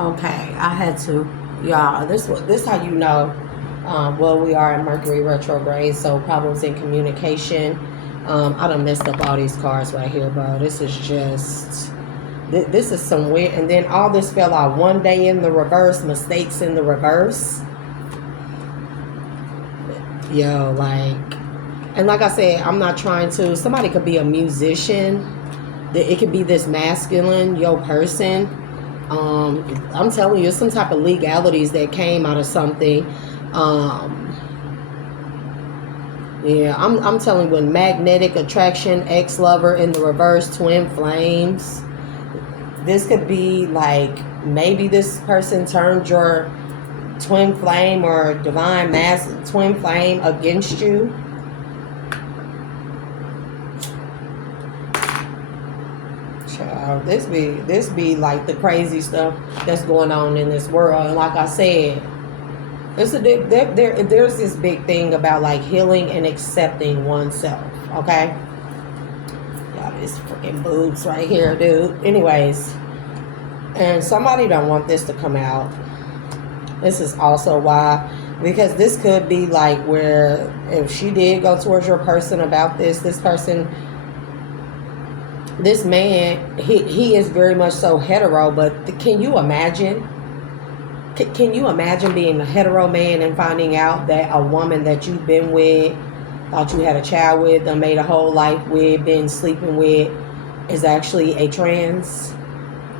Okay, I had to, y'all. This how you know. Well, we are in Mercury retrograde, so problems in communication. I done messed up all these cards right here, bro. This is just, this is some weird. And then all this fell out one day in the reverse. Mistakes in the reverse. Yo, like, and like I said, I'm not trying to. Somebody could be a musician. It could be this masculine, person. I'm telling you, some type of legalities that came out of something. Yeah, I'm telling you, when magnetic attraction, ex-lover in the reverse, twin flames. This could be like, maybe this person turned your twin flame or divine mass twin flame against you. Child, this be like the crazy stuff that's going on in this world. And like I said, there's this big thing about like healing and accepting oneself. Okay, y'all, this freaking boobs right here, dude. Anyways, and somebody don't want this to come out. This is also why, because this could be like where if she did go towards your person about this person, this man, he is very much so hetero, but can you imagine? Can you imagine being a hetero man and finding out that a woman that you've been with, thought you had a child with, or made a whole life with, been sleeping with, is actually a trans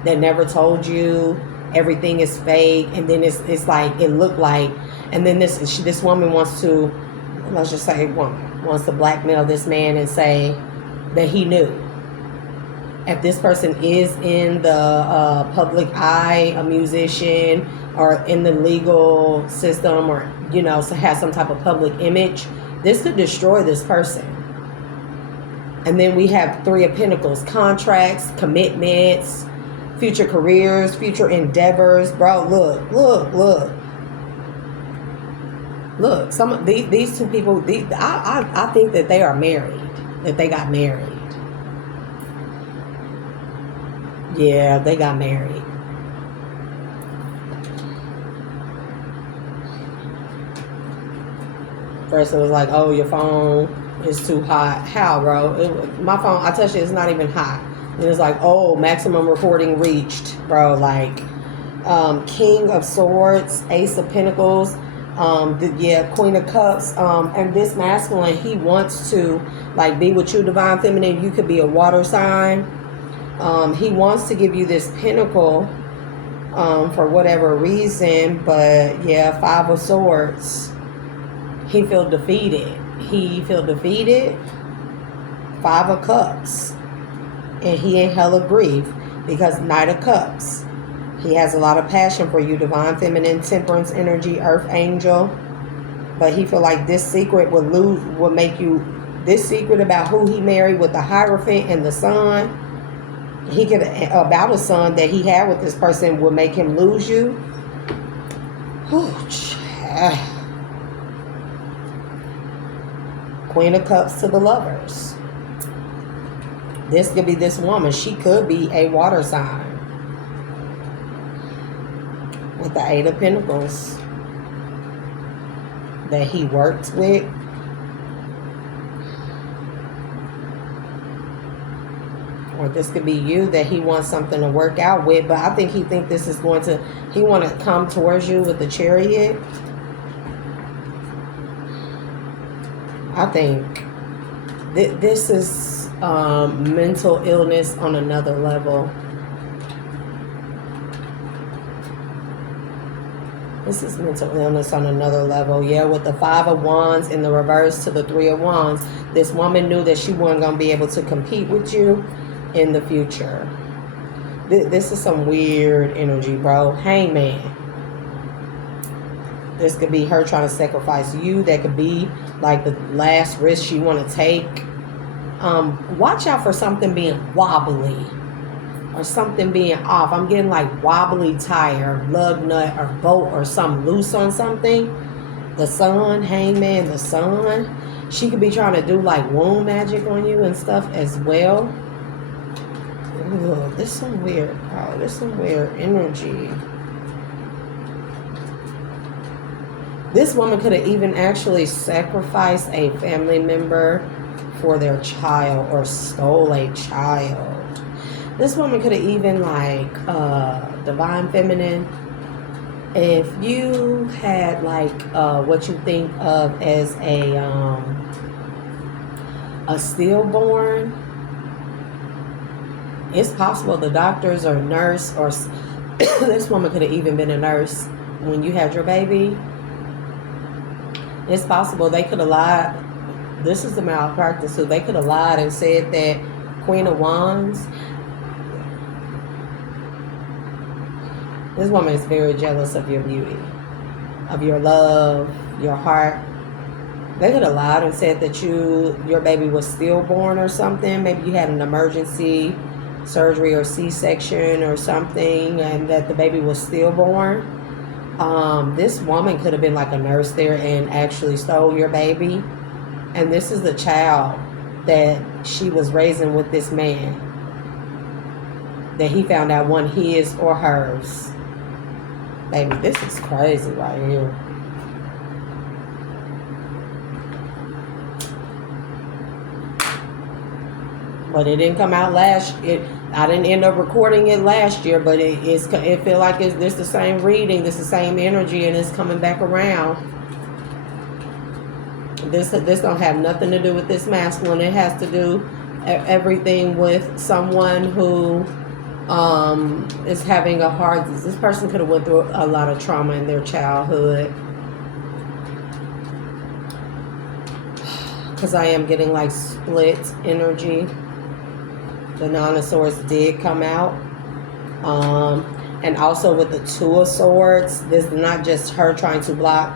that never told you? Everything is fake, and then it's like it looked like, and then this woman wants to, let's just say, woman wants to blackmail this man and say that he knew. If this person is in the public eye, a musician, or in the legal system, or so has some type of public image, this could destroy this person. And then we have Three of Pentacles: contracts, commitments, future careers, future endeavors. Bro, look. Some of these two people, I think that they are married, that they got married. Yeah, they got married. First it was like, oh, your phone is too hot. How, bro? My phone, I touched it, it's not even hot. And it's like, oh, maximum recording reached, bro. Like, King of Swords, Ace of Pentacles, Queen of Cups, and this masculine, he wants to like be with you, divine feminine. You could be a water sign. He wants to give you this pentacle for whatever reason, but yeah, Five of Swords. He feel defeated. Five of Cups. And he in hella grief because Knight of Cups. He has a lot of passion for you, divine feminine, temperance energy, earth angel. But he feel like this secret will make you, this secret about who he married with the Hierophant and the Sun, he could, about a son that he had with this person, will make him lose you. Queen of Cups to the Lovers. This could be this woman. She could be a water sign. With the Eight of Pentacles. That he works with. Or this could be you that he wants something to work out with. But I think this is going to, he want to come towards you with the Chariot. I think this is mental illness on another level. This is mental illness on another level. Yeah, with the Five of Wands in the reverse to the Three of Wands. This woman knew that she wasn't going to be able to compete with you in the future. This is some weird energy, bro. Hangman. This could be her trying to sacrifice you. That could be like the last risk she want to take. Watch out for something being wobbly or something being off. I'm getting like wobbly tire, lug nut, or bolt or something loose on something. The Sun, Hangman, the Sun. She could be trying to do like womb magic on you and stuff as well. Ooh, this is some weird, bro. This is some weird energy. This woman could have even actually sacrificed a family member for their child or stole a child. This woman could have even, like, divine feminine, if you had, like, what you think of as a stillborn, it's possible the doctors or nurse or this woman could have even been a nurse when you had your baby. It's possible they could have lied. This is the malpractice. So they could have lied and said that Queen of Wands. This woman is very jealous of your beauty, of your love, your heart. They could have lied and said that your baby was stillborn or something. Maybe you had an emergency surgery or C-section or something, and that the baby was stillborn. This woman could have been like a nurse there and actually stole your baby. And this is the child that she was raising with this man, that he found out wasn't his or hers. Baby, this is crazy right here. But it didn't come out I didn't end up recording it last year, but it feel like this the same reading, this the same energy, and it's coming back around. This don't have nothing to do with this masculine. It has to do everything with someone who is having a hard. This person could have went through a lot of trauma in their childhood. Because I am getting like split energy. The Nine of Swords did come out. And also with the Two of Swords, this is not just her trying to block,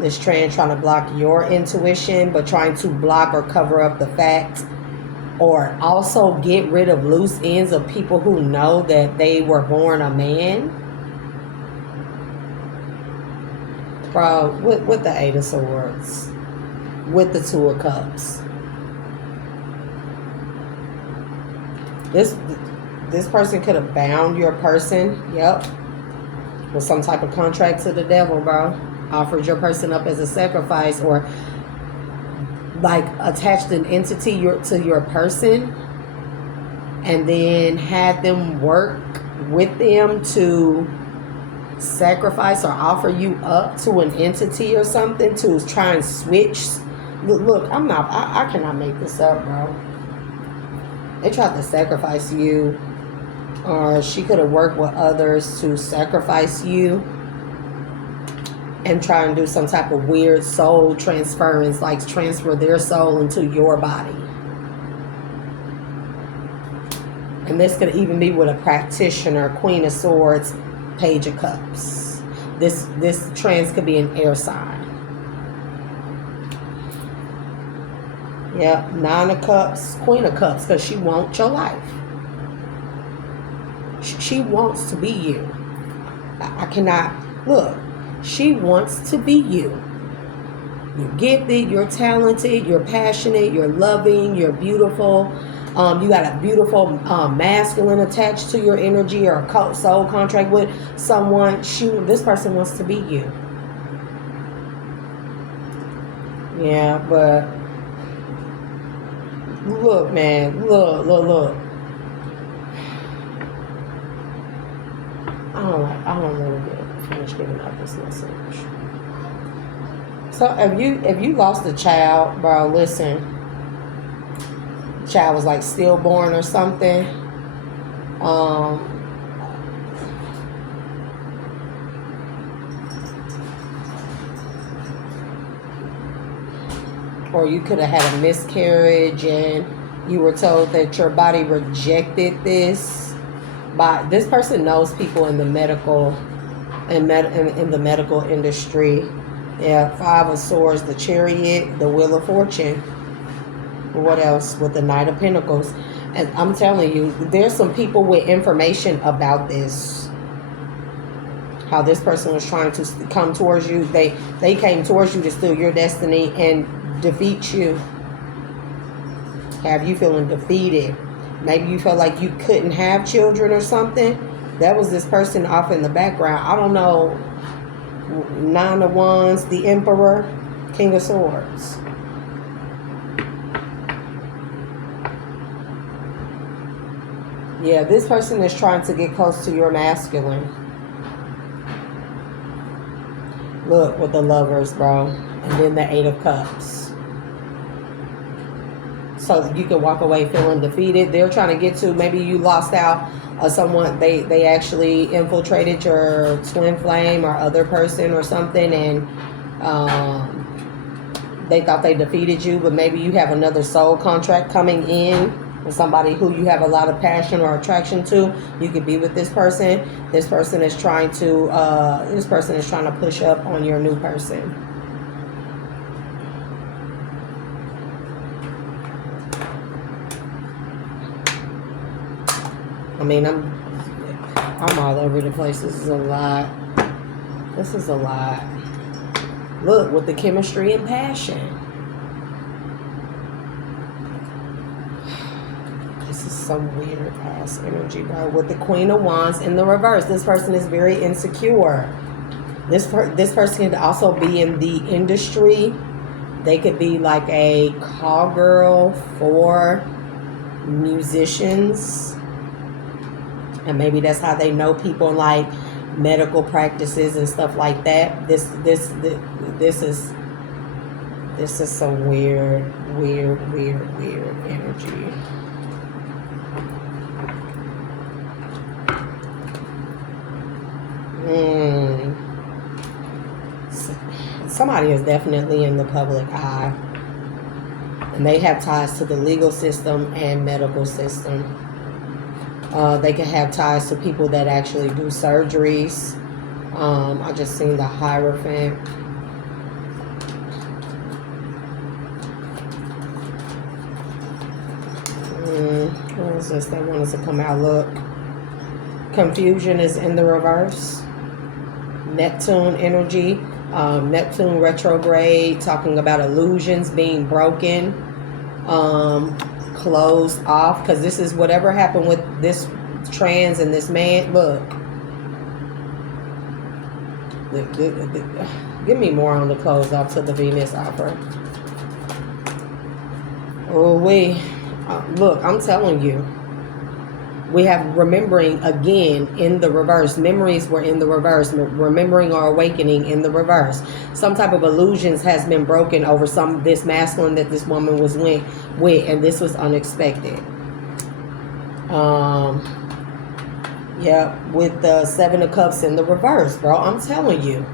this trans trying to block your intuition, but trying to block or cover up the facts, or also get rid of loose ends of people who know that they were born a man. Bro, with the Eight of Swords, with the Two of Cups. This person could have bound your person, yep, with some type of contract to the devil, bro. Offered your person up as a sacrifice, or like attached an entity to your person, and then had them work with them to sacrifice or offer you up to an entity or something to try and switch. Look, I cannot make this up, bro. They tried to sacrifice you, or she could have worked with others to sacrifice you and try and do some type of weird soul transference, like transfer their soul into your body. And this could even be with a practitioner, Queen of Swords, Page of Cups. This trans could be an air sign. Yep, Nine of Cups, Queen of Cups, because she wants your life. She wants to be you. I cannot, look, she wants to be you. You're gifted, you're talented, you're passionate, you're loving, you're beautiful. You got a beautiful masculine attached to your energy, or a soul contract with someone. This person wants to be you. Yeah, but look, man, look. I don't want to finish giving out this message. So if you lost a child, bro, listen. Child was like stillborn or something. Or you could have had a miscarriage and you were told that your body rejected this. But this person knows people in the medical in the medical industry. Yeah, Five of Swords, the Chariot, the Wheel of Fortune. What else? With the Knight of Pentacles. And I'm telling you, there's some people with information about this. How this person was trying to come towards you. They came towards you to steal your destiny and defeat you. Have you feeling defeated? Maybe you felt like you couldn't have children or something. That was this person off in the background. I don't know. Nine of Wands, the Emperor, King of Swords. Yeah, this person is trying to get close to your masculine. Look, with the Lovers, bro. And then the Eight of Cups. So you can walk away feeling defeated. They're trying to get to, maybe you lost out or someone, they actually infiltrated your twin flame or other person or something, and they thought they defeated you, but maybe you have another soul contract coming in with somebody who you have a lot of passion or attraction to. You could be with this person. This person is trying to push up on your new person. I mean, I'm all over the place. This is a lot. This is a lot. Look, with the chemistry and passion. This is some weird ass energy, bro. With the Queen of Wands in the reverse. This person is very insecure. This person can also be in the industry. They could be like a call girl for musicians. And maybe that's how they know people in like medical practices and stuff like that. This is some weird energy. Somebody is definitely in the public eye, and they have ties to the legal system and medical system. They can have ties to people that actually do surgeries. I just seen the Hierophant. What is this? They want us to come out. Look. Confusion is in the reverse. Neptune energy. Neptune retrograde. Talking about illusions being broken. Closed off, because this is whatever happened with this trans and this man. Look, give me more on the closed off to the Venus offer. Oh wait, look, I'm telling you, we have remembering again in the reverse. Memories were in the reverse. Remembering or awakening in the reverse. Some type of illusions has been broken over this masculine that this woman was with, and this was unexpected. Yeah, with the Seven of Cups in the reverse, bro. I'm telling you,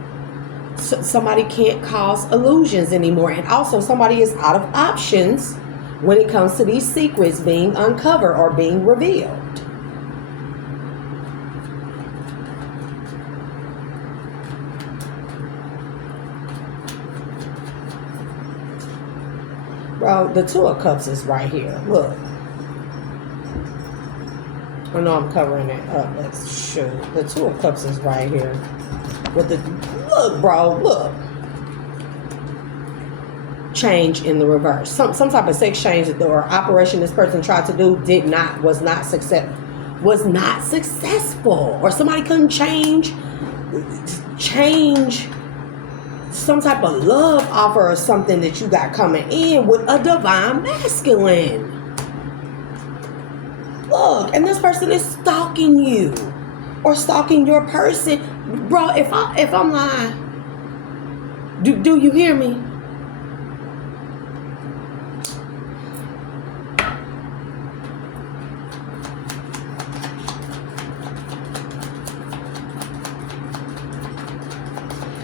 somebody can't cause illusions anymore, and also somebody is out of options when it comes to these secrets being uncovered or being revealed. Bro, the Two of Cups is right here. Look. I know I'm covering it up. Let's show. The Two of Cups is right here. With the look, bro, look. Change in the reverse. Some type of sex change or operation this person tried to do was not successful. Or somebody couldn't change some type of love offer or something that you got coming in with a divine masculine. Look, and this person is stalking you or stalking your person. Bro, if I'm lying, do you hear me?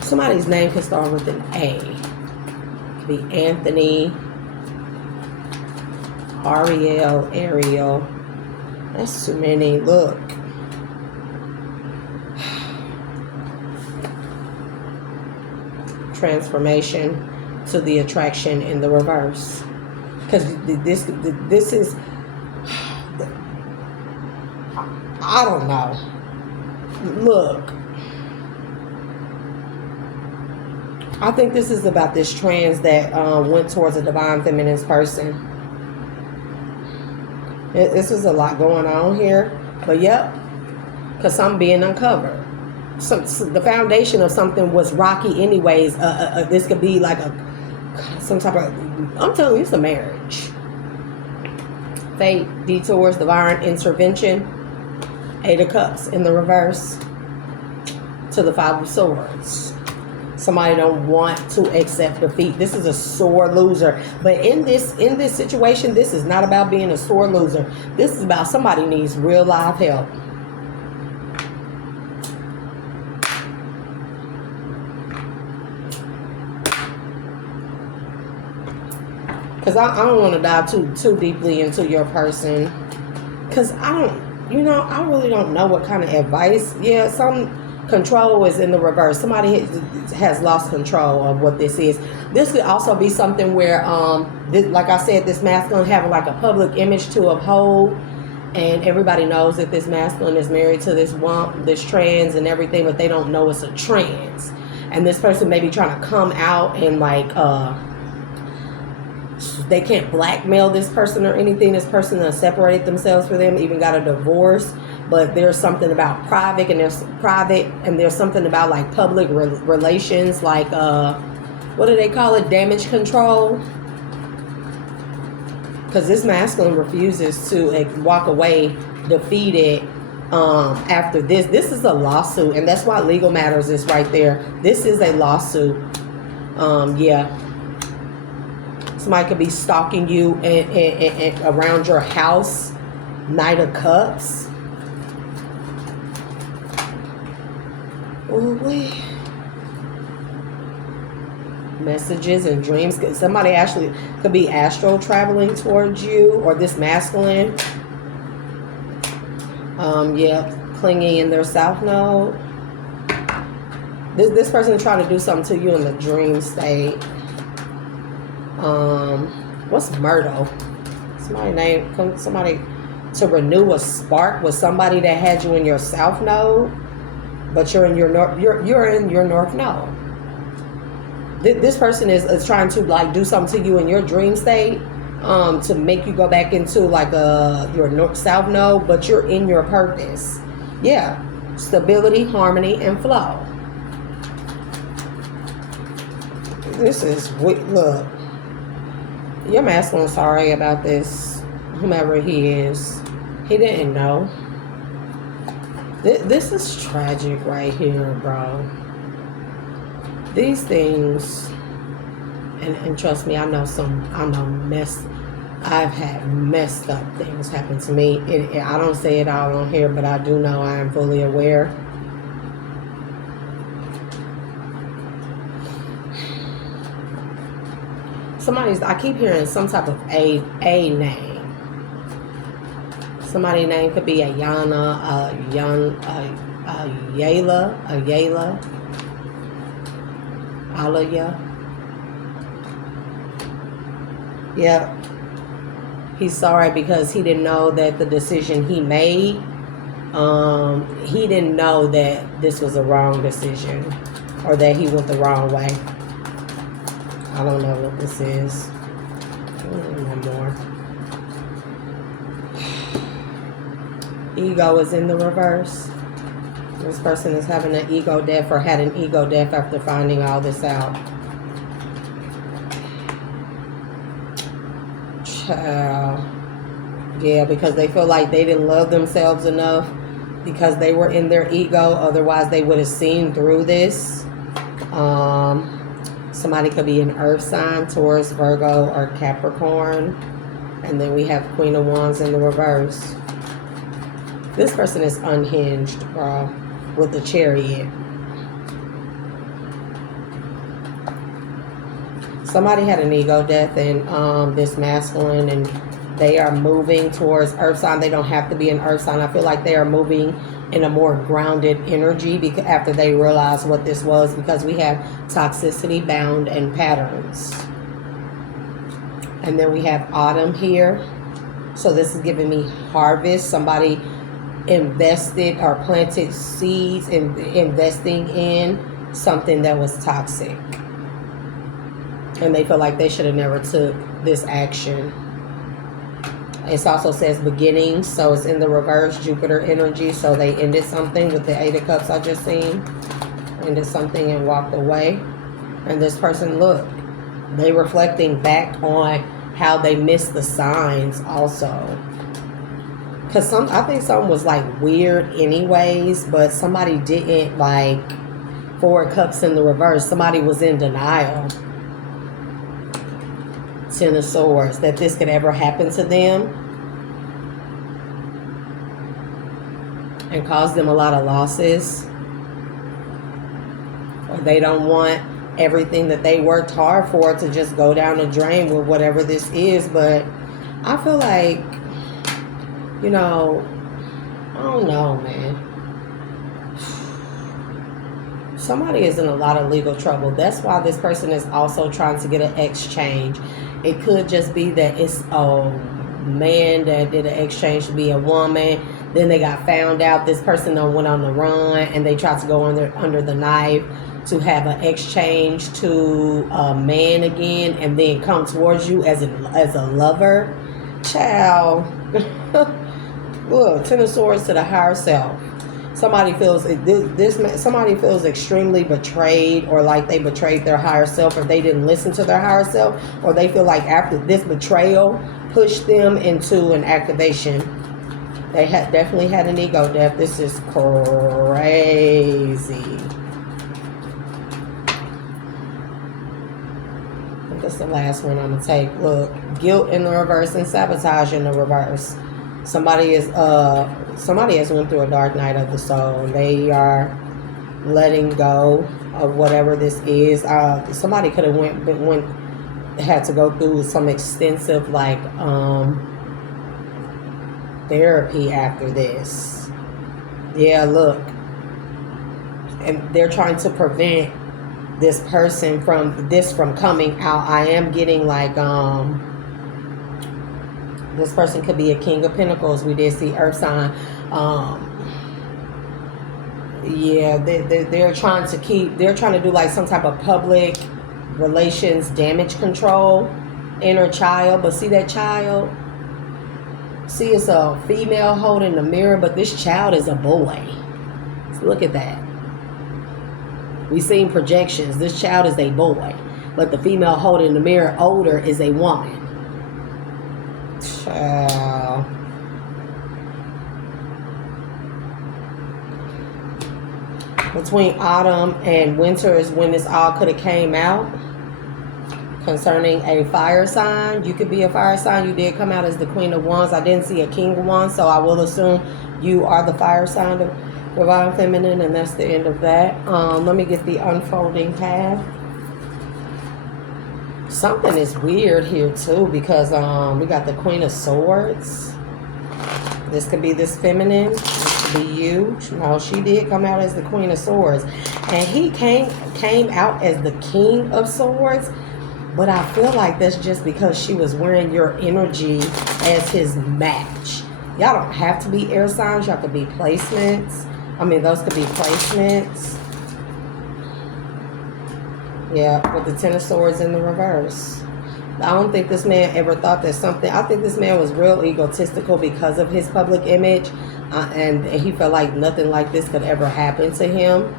Somebody's name can start with an A. It could be Anthony, Ariel. That's too many. Look. Transformation to the attraction in the reverse. Because this is, I don't know. Look. I think this is about this trans that went towards a divine feminine's person. This is a lot going on here. But yep, because I'm being uncovered. so the foundation of something was rocky anyways. This could be like some type of, I'm telling you, it's a marriage. Fate, detours, divine intervention. 8 of Cups in the reverse to the 5 of Swords. Somebody don't want to accept defeat. This is a sore loser. But in this situation, this is not about being a sore loser. This is about somebody needs real life help. Because I don't want to dive too deeply into your person. Because I really don't know what kind of advice. Yeah, some control is in the reverse. Somebody has lost control of what this is. This could also be something where, like I said, this masculine having like a public image to uphold, and everybody knows that this masculine is married to this trans and everything, but they don't know it's a trans. And this person may be trying to come out and like, they can't blackmail this person or anything. This person has separated themselves from them, even got a divorce. But there's something about private, and there's something about like public relations, like what do they call it? Damage control. Because this masculine refuses to walk away defeated after this. This is a lawsuit, and that's why legal matters is right there. This is a lawsuit. Yeah. Somebody could be stalking you and around your house. Knight of Cups. Ooh-wee. Messages and dreams. Somebody actually could be astral traveling towards you, or this masculine. Yeah, clinging in their south node. This person is trying to do something to you in the dream state. What's Myrtle? Somebody to renew a spark with somebody that had you in your south node, but you're in your north node. This person is trying to like do something to you in your dream state, to make you go back into like your south node, but you're in your purpose. Yeah, stability, harmony, and flow. This is look. Your masculine sorry about this, whomever he is. He didn't know. This is tragic right here, bro. These things, and trust me, I've had messed up things happen to me. I don't say it all on here, but I do know I am fully aware. I keep hearing some type of a name. Somebody's name could be a Yana, a Yayla, Alaya. Yeah. He's sorry because he didn't know that the decision he made, he didn't know that this was a wrong decision, or that he went the wrong way. I don't know what this is. No more. Ego is in the reverse. This person is having an ego death, or had an ego death after finding all this out. Child. Yeah, because they feel like they didn't love themselves enough because they were in their ego. Otherwise, they would have seen through this. Somebody could be an earth sign, Taurus, Virgo, or Capricorn. And then we have Queen of Wands in the reverse. This person is unhinged, bro, with the Chariot. Somebody had an ego death in this masculine, and they are moving towards earth sign. They don't have to be an earth sign. I feel like they are moving in a more grounded energy because after they realize what this was, because we have toxicity, bound, and patterns. And then we have autumn here. So this is giving me harvest. Somebody invested or planted seeds in investing in something that was toxic. And they feel like they should have never took this action. It also says beginnings, so it's in the reverse, Jupiter energy. So they ended something with the 8 of Cups I just seen. Ended something and walked away. And this person, look, they reflecting back on how they missed the signs also. Because I think something was like weird anyways, but somebody didn't, like 4 of Cups in the reverse. Somebody was in denial. 10 of Swords, that this could ever happen to them and cause them a lot of losses. Or they don't want everything that they worked hard for to just go down the drain with whatever this is. But I feel like, you know, I don't know, man. Somebody is in a lot of legal trouble. That's why this person is also trying to get an exchange. It could just be that it's a man that did an exchange to be a woman. Then they got found out. This person went on the run and they tried to go under the knife to have an exchange to a man again, and then come towards you as a lover. Child. Look, 10 of Swords to the higher self. Somebody feels somebody feels extremely betrayed, or like they betrayed their higher self, or they didn't listen to their higher self, or they feel like after this betrayal pushed them into an activation. They definitely had an ego death. This is crazy. I think that's the last one I'm gonna take. Look, guilt in the reverse and sabotage in the reverse. Somebody has went through a dark night of the soul. They are letting go of whatever this is. Somebody could have had to go through some extensive like therapy after this. Yeah, look, and they're trying to prevent this person from coming out. I am getting like this person could be a King of Pentacles. We did see Earth sign. Yeah, they're trying to do like some type of public relations damage control. Inner child, but see that child? See, it's a female holding the mirror, but this child is a boy. So look at that. We've seen projections. This child is a boy, but the female holding the mirror, older, is a woman. Child. Between autumn and winter is when this all could have came out. Concerning a fire sign, you could be a fire sign. You did come out as the Queen of Wands. I didn't see a King of Wands, so I will assume you are the fire sign of Divine Feminine, and that's the end of that. Let me get the unfolding path. Something is weird here too, because we got the Queen of Swords. This could be this feminine. This could be you. No, she did come out as the Queen of Swords, and he came out as the King of Swords. But I feel like that's just because she was wearing your energy as his match. Y'all don't have to be air signs. Y'all could be placements. I mean, those could be placements. Yeah, with the 10 of Swords in the reverse. I don't think this man ever thought that something... I think this man was real egotistical because of his public image. And he felt like nothing like this could ever happen to him.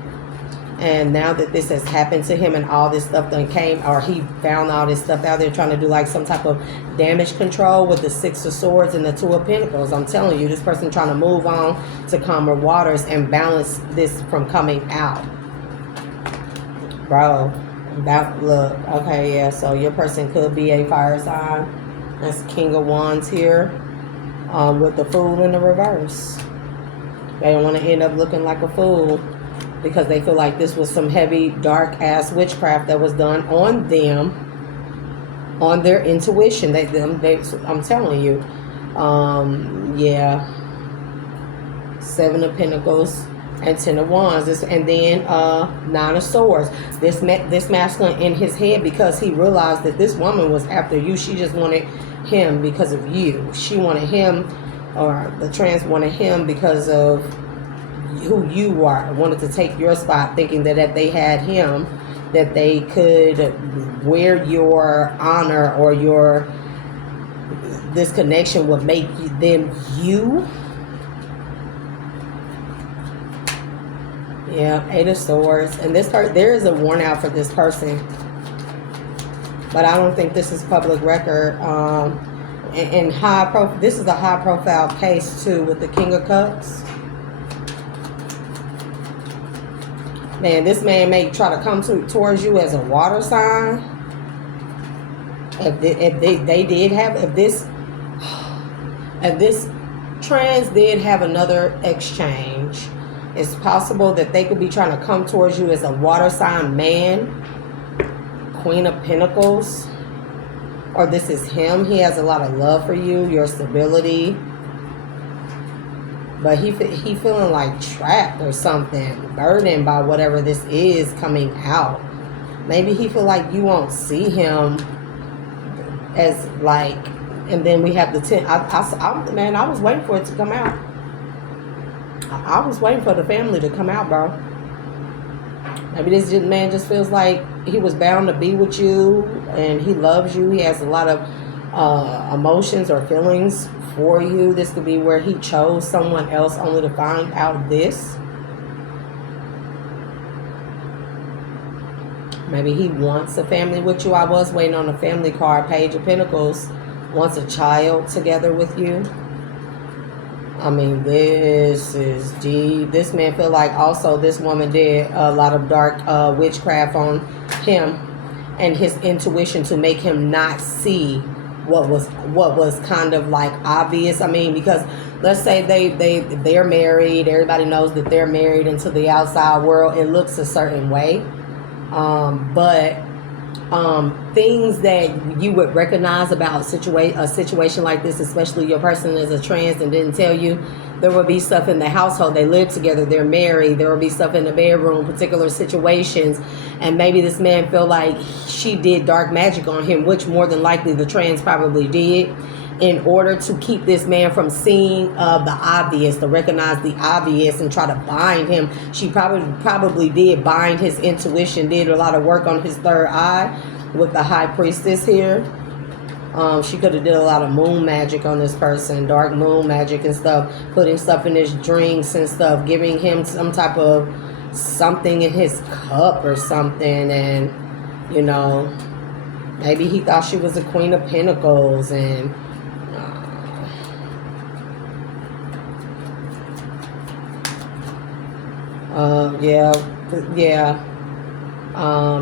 And now that this has happened to him and all this stuff done came, or he found all this stuff out there trying to do like some type of damage control with the 6 of Swords and the 2 of Pentacles. I'm telling you, this person trying to move on to calmer waters and balance this from coming out. Bro, look, okay, yeah, so your person could be a fire sign. That's King of Wands here, with the Fool in the reverse. They don't want to end up looking like a fool, because they feel like this was some heavy, dark-ass witchcraft that was done on them, on their intuition. I'm telling you. Yeah. 7 of Pentacles and 10 of Wands. And then 9 of Swords. This masculine in his head, because he realized that this woman was after you. She just wanted him because of you. She wanted him, or the trans wanted him because of who you are, wanted to take your spot, thinking that if they had him, that they could wear your honor or this connection would make them you. Yeah, 8 of Swords. And this part, there is a warn out for this person. But I don't think this is public record. And this is a high profile case too, with the King of Cups. Man, this man may try to come towards you as a water sign. If this trans did have another exchange, it's possible that they could be trying to come towards you as a water sign man, Queen of Pentacles, or this is him. He has a lot of love for you, your stability, but he feeling like trapped or something, burdened by whatever this is coming out. Maybe he feel like you won't see him as like, and then we have the 10. Man, I was waiting for it to come out. I was waiting for the family to come out, bro. Maybe this man just feels like he was bound to be with you and he loves you. He has a lot of emotions or feelings for you. This could be where he chose someone else only to find out this. Maybe he wants a family with you. I was waiting on the family card. Page of Pentacles. Wants a child together with you. I mean, this is deep. This man feel like also this woman did a lot of dark witchcraft on him and his intuition to make him not see what was kind of like obvious. I mean, because let's say they're married. Everybody knows that they're married, and to the outside world it looks a certain way. But things that you would recognize about a situation like this, especially your person is a trans and didn't tell you, there will be stuff in the household. They live together, they're married, there will be stuff in the bedroom, particular situations, and maybe this man feel like she did dark magic on him, which more than likely the trans probably did, in order to keep this man from seeing the obvious, to recognize the obvious and try to bind him. She probably did bind his intuition, did a lot of work on his third eye with the High Priestess here. She could have did a lot of moon magic on this person, dark moon magic and stuff, putting stuff in his drinks and stuff, giving him some type of something in his cup or something. And, you know, maybe he thought she was a Queen of Pentacles, and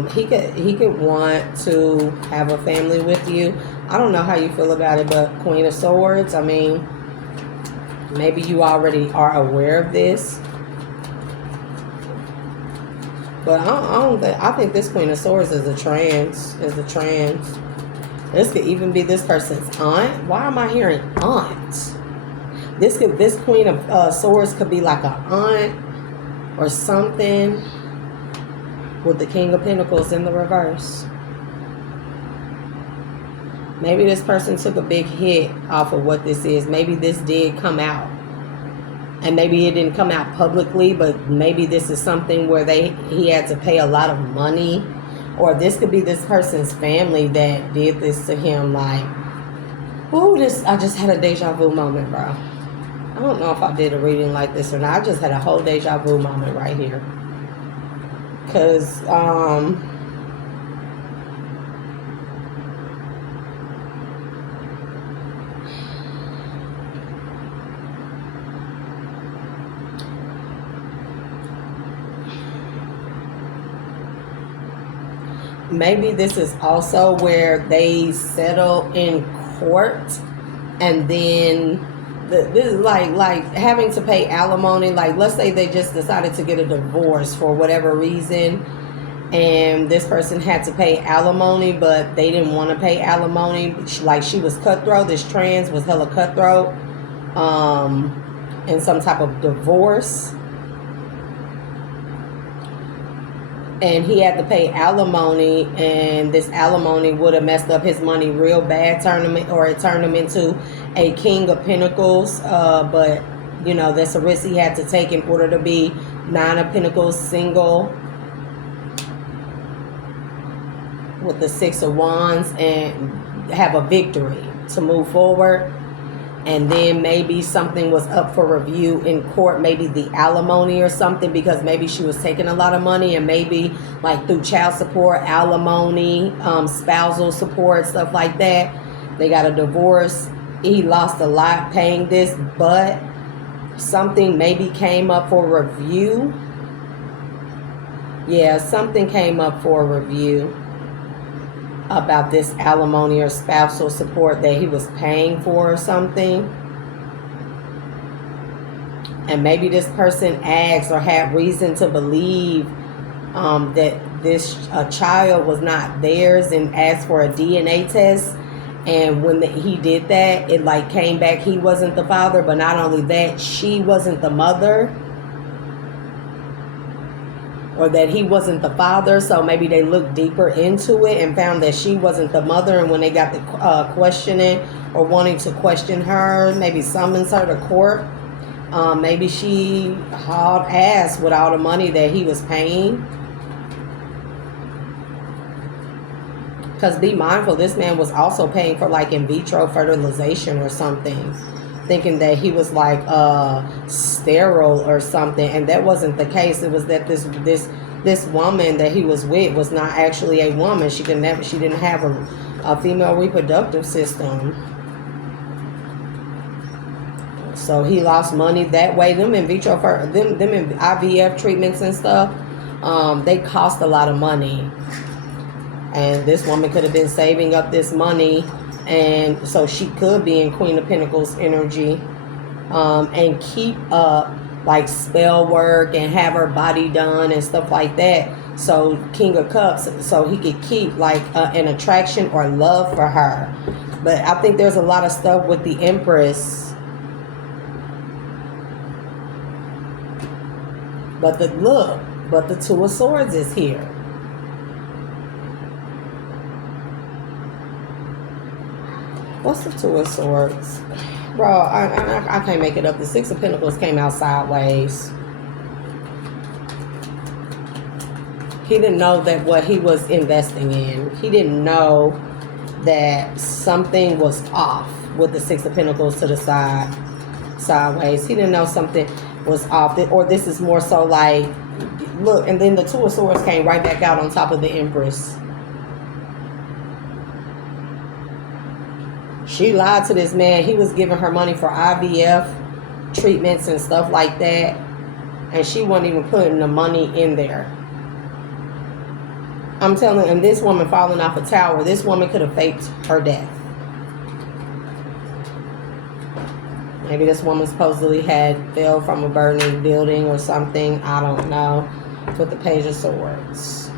he could want to have a family with you. I don't know how you feel about it, but Queen of Swords, I mean, maybe you already are aware of this. But I think this Queen of Swords is a trans. This could even be this person's aunt. Why am I hearing aunt? This Queen of Swords could be like an aunt or something, with the King of Pentacles in the reverse. Maybe this person took a big hit off of what this is. Maybe this did come out, and maybe it didn't come out publicly, but maybe this is something where he had to pay a lot of money, or this could be this person's family that did this to him. Like, ooh, I just had a deja vu moment, bro. I don't know if I did a reading like this or not. I just had a whole deja vu moment right here. Because, maybe this is also where they settle in court, and then this is like having to pay alimony. Like, let's say they just decided to get a divorce for whatever reason, and this person had to pay alimony, but they didn't want to pay alimony. Like, she was cutthroat. This trans was hella cutthroat, in some type of divorce, and he had to pay alimony, and this alimony would have messed up his money real bad, turned him into a King of Pentacles, but, you know, that's a risk he had to take in order to be Nine of Pentacles single with the Six of Wands and have a victory to move forward. And then maybe something was up for review in court, maybe the alimony or something, because maybe she was taking a lot of money, and maybe like through child support, alimony, spousal support, stuff like that. They got a divorce. He lost a lot paying this, but something maybe came up for review. Yeah, something came up for review about this alimony or spousal support that he was paying for or something. And maybe this person asked or had reason to believe that this child was not theirs, and asked for a DNA test. And when he did that, it like came back he wasn't the father. But not only that, she wasn't the mother, or that he wasn't the father. So maybe they looked deeper into it and found that she wasn't the mother. And when they got to questioning or wanting to question her, maybe summons her to court, maybe she hauled ass with all the money that he was paying. Because be mindful, this man was also paying for like in vitro fertilization or something, thinking that he was like sterile or something, and that wasn't the case. It was that this woman that he was with was not actually a woman. She didn't have a female reproductive system. So he lost money that way. Them in vitro them in IVF treatments and stuff, they cost a lot of money. And this woman could have been saving up this money, and so she could be in Queen of Pentacles energy, and keep up like spell work and have her body done and stuff like that. So King of Cups, so he could keep like an attraction or love for her. But I think there's a lot of stuff with the Empress. But the Two of Swords is here. What's the Two of Swords? Bro, I can't make it up. The Six of Pentacles came out sideways. He didn't know that what he was investing in. He didn't know that something was off with the Six of Pentacles to the side, sideways. He didn't know something was off. Or this is more so like, look, and then the Two of Swords came right back out on top of the Empress. She lied to this man. He was giving her money for IVF treatments and stuff like that, and she wasn't even putting the money in there. I'm telling you, and this woman falling off a tower, this woman could have faked her death. Maybe this woman supposedly had fell from a burning building or something. I don't know. With the Page of Swords.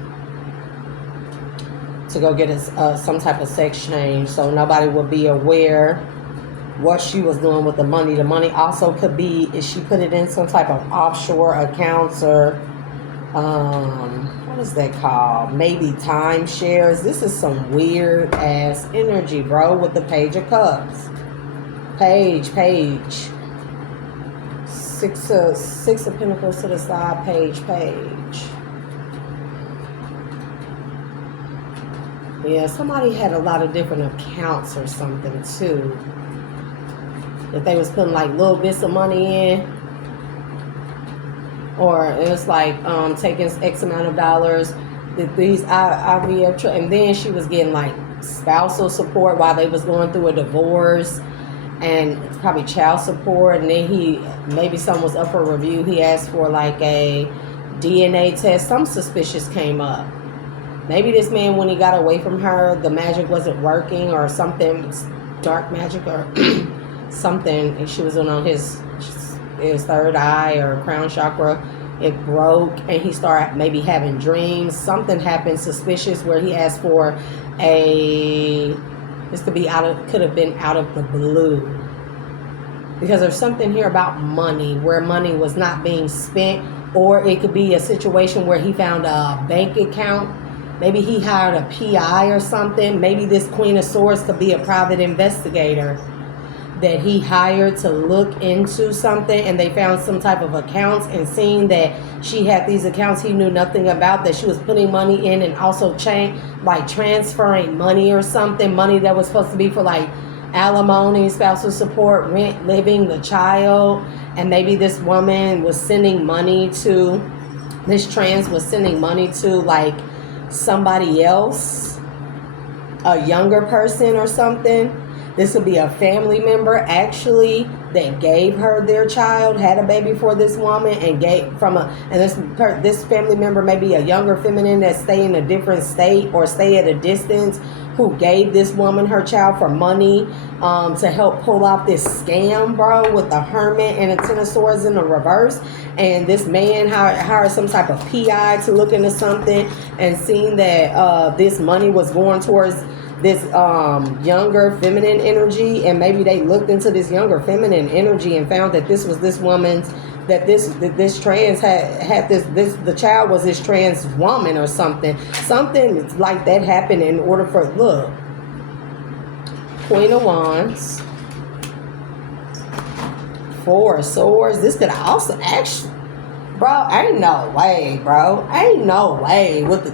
To go get some type of sex change, so nobody would be aware what she was doing with the money. The money also could be, if she put it in some type of offshore accounts, or what is that called? Maybe timeshares. This is some weird ass energy, bro, with the Page of Cups. Page. Six of Pentacles to the side, page. Yeah, somebody had a lot of different accounts or something too. That they was putting like little bits of money in. Or it was like taking X amount of dollars. These IVF, and then she was getting like spousal support while they was going through a divorce. And probably child support. And then maybe someone was up for review. He asked for like a DNA test. Some suspicious came up. Maybe this man, when he got away from her, the magic wasn't working or something, dark magic or something. And she was on his third eye or crown chakra. It broke, and he started maybe having dreams. Something happened suspicious where he asked for this could have been out of the blue. Because there's something here about money, where money was not being spent. Or it could be a situation where he found a bank account. Maybe he hired a PI or something. Maybe this Queen of Swords could be a private investigator that he hired to look into something, and they found some type of accounts, and seeing that she had these accounts he knew nothing about, that she was putting money in and also transferring money or something, money that was supposed to be for like alimony, spousal support, rent, living, the child, and maybe this woman was sending money to, this trans was sending money to like somebody else, a younger person or something. This would be a family member actually that gave her their child, had a baby for this woman, and gave from a, and this family member may be a younger feminine that stay in a different state or stay at a distance, who gave this woman her child for money to help pull off this scam, bro, with the Hermit and the Ten of Swords in the reverse. And this man hired some type of PI to look into something and seen that this money was going towards this younger feminine energy, and maybe they looked into this younger feminine energy and found that this was this woman's, that this trans had this the child was this trans woman or something like that happened in order for, look, Queen of Wands, Four of Swords. This could also actually, bro, ain't no way, bro. Ain't no way with the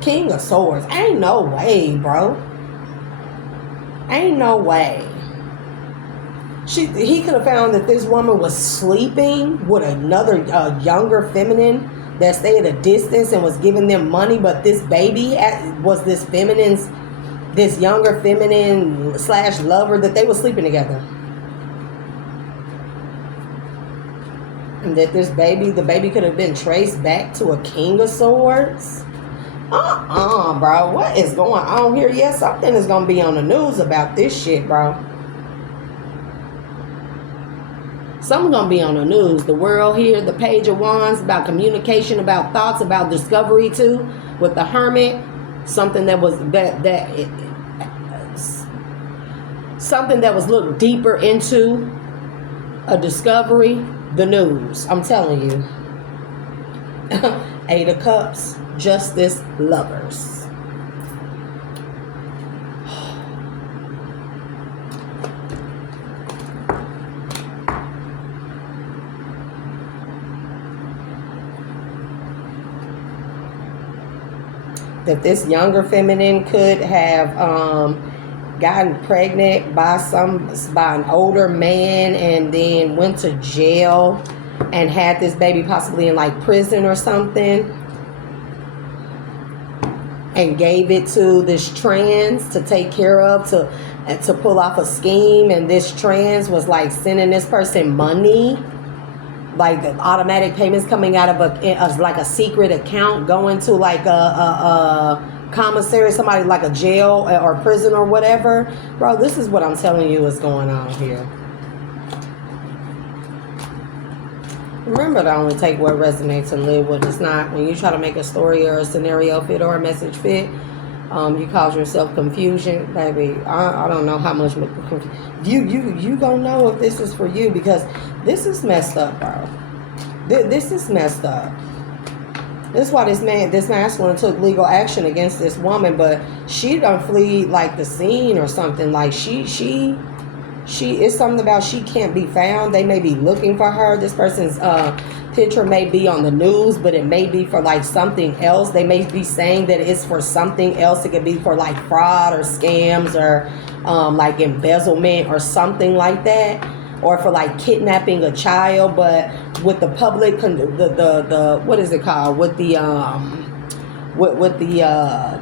King of Swords. Ain't no way, bro. Ain't no way. He could have found that this woman was sleeping with another younger feminine that stayed at a distance and was giving them money, but this baby was this younger feminine / lover that they were sleeping together. And that the baby could have been traced back to a King of Swords. Bro, what is going on here? Yeah, something is gonna be on the news about this shit, bro. Something's gonna be on the news. The world here, the Page of Wands, about communication, about thoughts, about discovery too, with the Hermit. Something that was something that was looked deeper into a discovery. The news, I'm telling you. Eight of Cups, Justice, Lovers. That this younger feminine could have gotten pregnant by an older man and then went to jail and had this baby possibly in like prison or something, and gave it to this trans to take care of, to pull off a scheme. And this trans was like sending this person money, like the automatic payments coming out of a secret account going to like a commissary, somebody like a jail or prison or whatever. Bro, this is what I'm telling you is going on here. Remember to only take what resonates and live what does not. When you try to make a story or a scenario fit or a message fit, you cause yourself confusion, baby. I don't know how much you gonna know if this is for you, because this is messed up, bro. This is messed up. This is why this masculine took legal action against this woman, but she don't flee like the scene or something. Like she it's something about she can't be found. They may be looking for her. This person's picture may be on the news, but it may be for like something else. They may be saying that it's for something else. It could be for like fraud or scams or like embezzlement or something like that, or for like kidnapping a child. But with the public, the what is it called? With the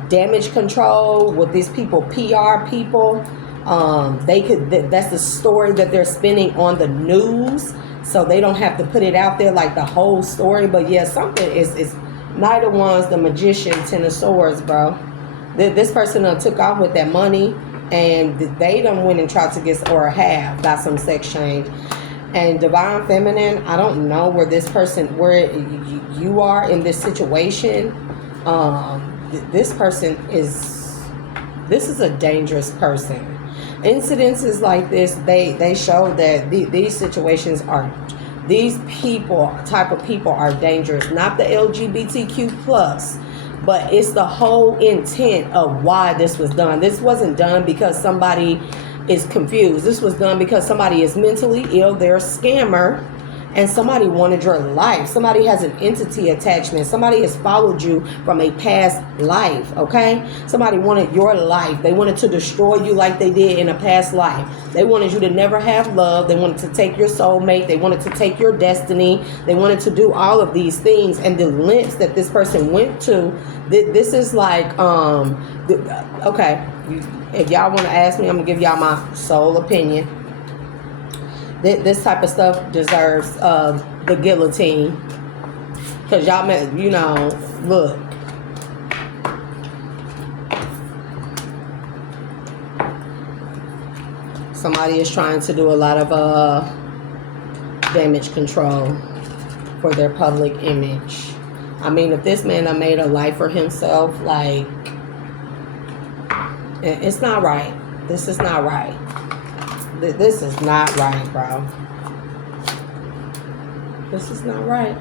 damage control, with these people, PR people, that's the story that they're spinning on the news, so they don't have to put it out there like the whole story. But yeah, something is Knight of Wands, the Magician, Ten of Swords, bro. This person took off with that money, and they done went and tried to got some sex change. And Divine Feminine, I don't know where this person, where you are in this situation. This person is a dangerous person. Incidences like this, they show that these situations are, these type of people are dangerous. Not the LGBTQ plus, but it's the whole intent of why this was done. This wasn't done because somebody is confused. This was done because somebody is mentally ill. They're a scammer, and somebody wanted your life. Somebody has an entity attachment. Somebody has followed you from a past life, okay? Somebody wanted your life. They wanted to destroy you like they did in a past life. They wanted you to never have love. They wanted to take your soulmate. They wanted to take your destiny. They wanted to do all of these things. And the lengths that this person went to, this is like, okay, if y'all want to ask me, I'm going to give y'all my soul opinion. This type of stuff deserves the guillotine. Because y'all, you know, look. Somebody is trying to do a lot of damage control for their public image. I mean, if this man done made a life for himself, like, it's not right. This is not right. This is not right, bro. This is not right.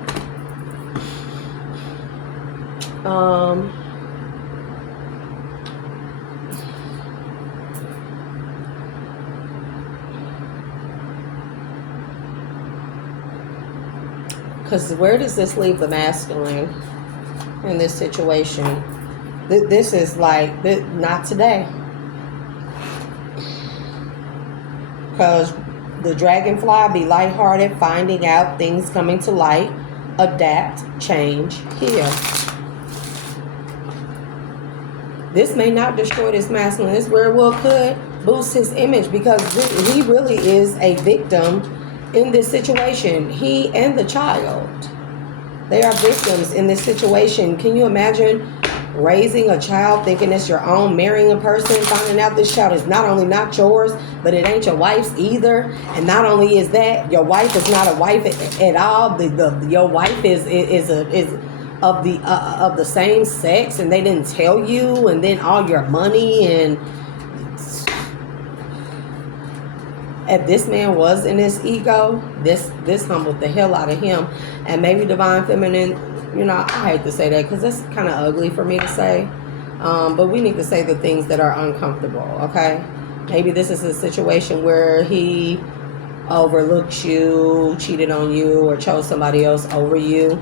Because where does this leave the masculine in this situation? This is like, not today. Because the dragonfly be lighthearted, finding out things coming to light, adapt, change, heal. This may not destroy this masculine. This very well could boost his image, because he really is a victim in this situation. He and the child, they are victims in this situation. Can you imagine raising a child, thinking it's your own, marrying a person, finding out this child is not only not yours, but it ain't your wife's either, and not only is that, your wife is not a wife at all. Your wife is of the same sex, and they didn't tell you, and then all your money, and if this man was in his ego, this humbled the hell out of him. And maybe divine feminine, you know, I hate to say that because that's kind of ugly for me to say, but we need to say the things that are uncomfortable, okay? Maybe this is a situation where he overlooked you, cheated on you, or chose somebody else over you,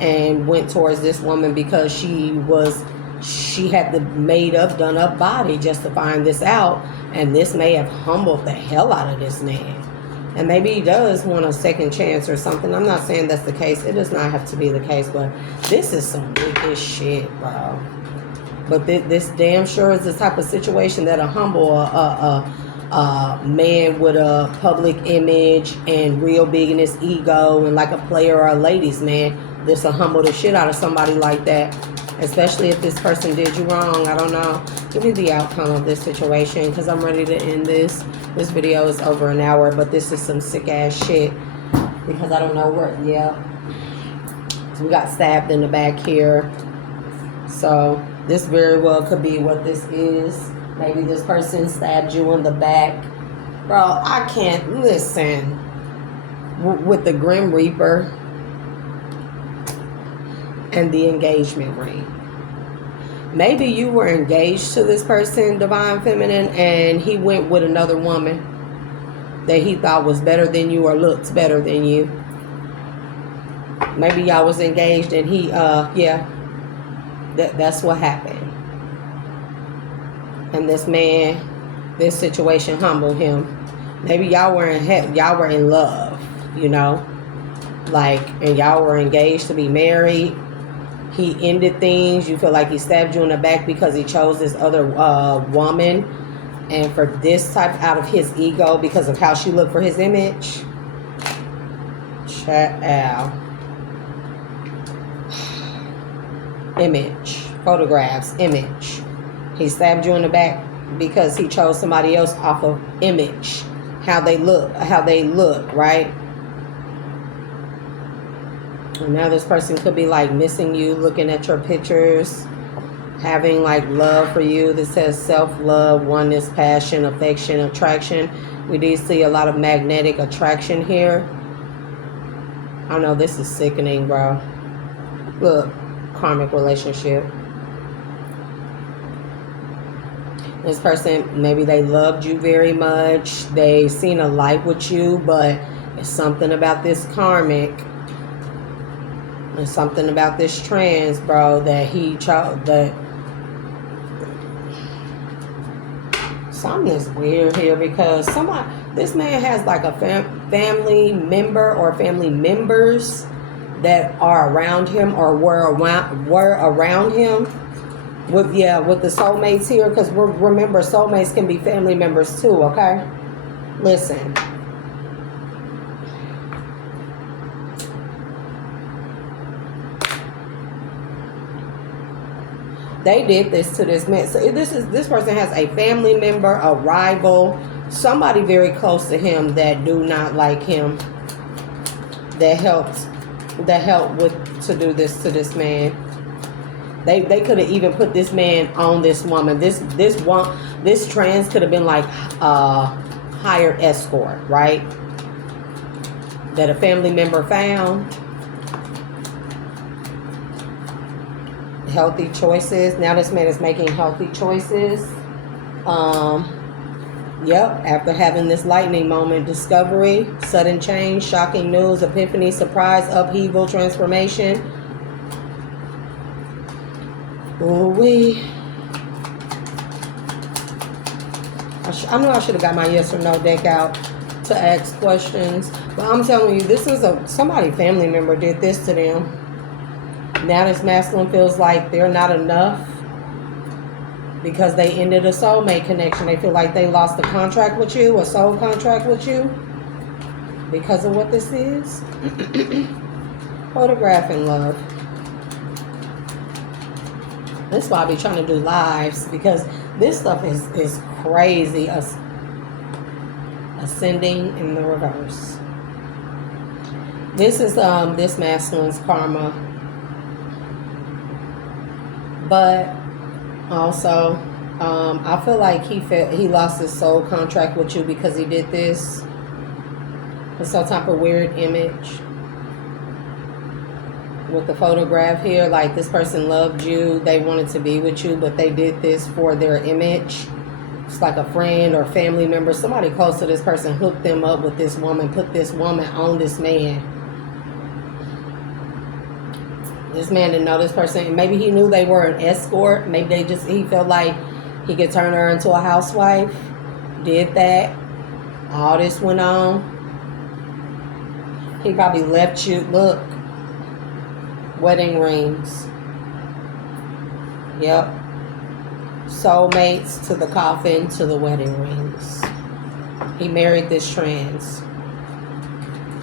and went towards this woman because she had the made up, done up body just to find this out. And this may have humbled the hell out of this man. And maybe he does want a second chance or something. I'm not saying that's the case. It does not have to be the case, but this is some wicked shit, bro. But this damn sure is the type of situation that'll humble a man with a public image and real big in his ego and like a player or a ladies man. This will humble the shit out of somebody like that. Especially if this person did you wrong. I don't know. Give me the outcome of this situation, because I'm ready to end this. This video is over an hour, but this is some sick ass shit. Because I don't know where, yeah. So we got stabbed in the back here. So this very well could be what this is. Maybe this person stabbed you in the back. Bro, I can't listen. With the Grim Reaper and the engagement ring. Maybe you were engaged to this person, divine feminine, and he went with another woman that he thought was better than you or looked better than you. Maybe y'all was engaged and he, that's what happened. And this man, this situation humbled him. Maybe y'all were in love, you know, like, and y'all were engaged to be married. He ended things. You feel like he stabbed you in the back because he chose this other woman. And for this type, out of his ego, because of how she looked for his image. Child. Image. Photographs. Image. He stabbed you in the back because he chose somebody else off of image. How they look, right? And now this person could be like missing you, looking at your pictures, having like love for you. This says self-love, oneness, passion, affection, attraction. We do see a lot of magnetic attraction here. I know this is sickening, bro. Look, karmic relationship. This person, maybe they loved you very much. They seen a light with you, but It's something about this karmic. There's something about this trans, bro, that he chose. That something is weird here because this man has like a family member or family members that are around him or were around him with the soulmates here, because remember, soulmates can be family members too. Okay, listen. They did this to this man. So this person has a family member, a rival, somebody very close to him that do not like him, that helped to do this to this man. They could have even put this man on this woman. This trans could have been like a hired escort, right? That a family member found. Healthy choices. Now this man is making healthy choices. Yep, after having this lightning moment, discovery, sudden change, shocking news, epiphany, surprise, upheaval, transformation. Ooh-wee. I know I should have got my yes or no deck out to ask questions, but I'm telling you, this is somebody family member did this to them. Now this masculine feels like they're not enough because they ended a soulmate connection. They feel like they lost a contract with you, a soul contract with you, because of what this is. Photographing love. This is why I be trying to do lives, because this stuff is crazy. Ascending in the reverse. This is this masculine's karma. But also, I feel like he lost his soul contract with you because he did this. It's some type of weird image with the photograph here. Like this person loved you, they wanted to be with you, but they did this for their image. It's like a friend or family member, somebody close to this person hooked them up with this woman, put this woman on this man. This man didn't know this person. Maybe he knew they were an escort. Maybe he felt like he could turn her into a housewife. Did that. All this went on. He probably left you. Look. Wedding rings. Yep. Soulmates to the coffin to the wedding rings. He married this trans.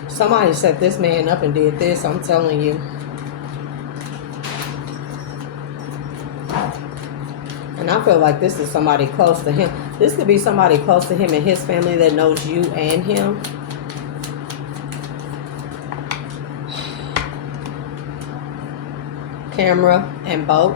Somebody set this man up and did this. I'm telling you. And I feel like this is somebody close to him. This could be somebody close to him and his family that knows you and him. Camera and boat.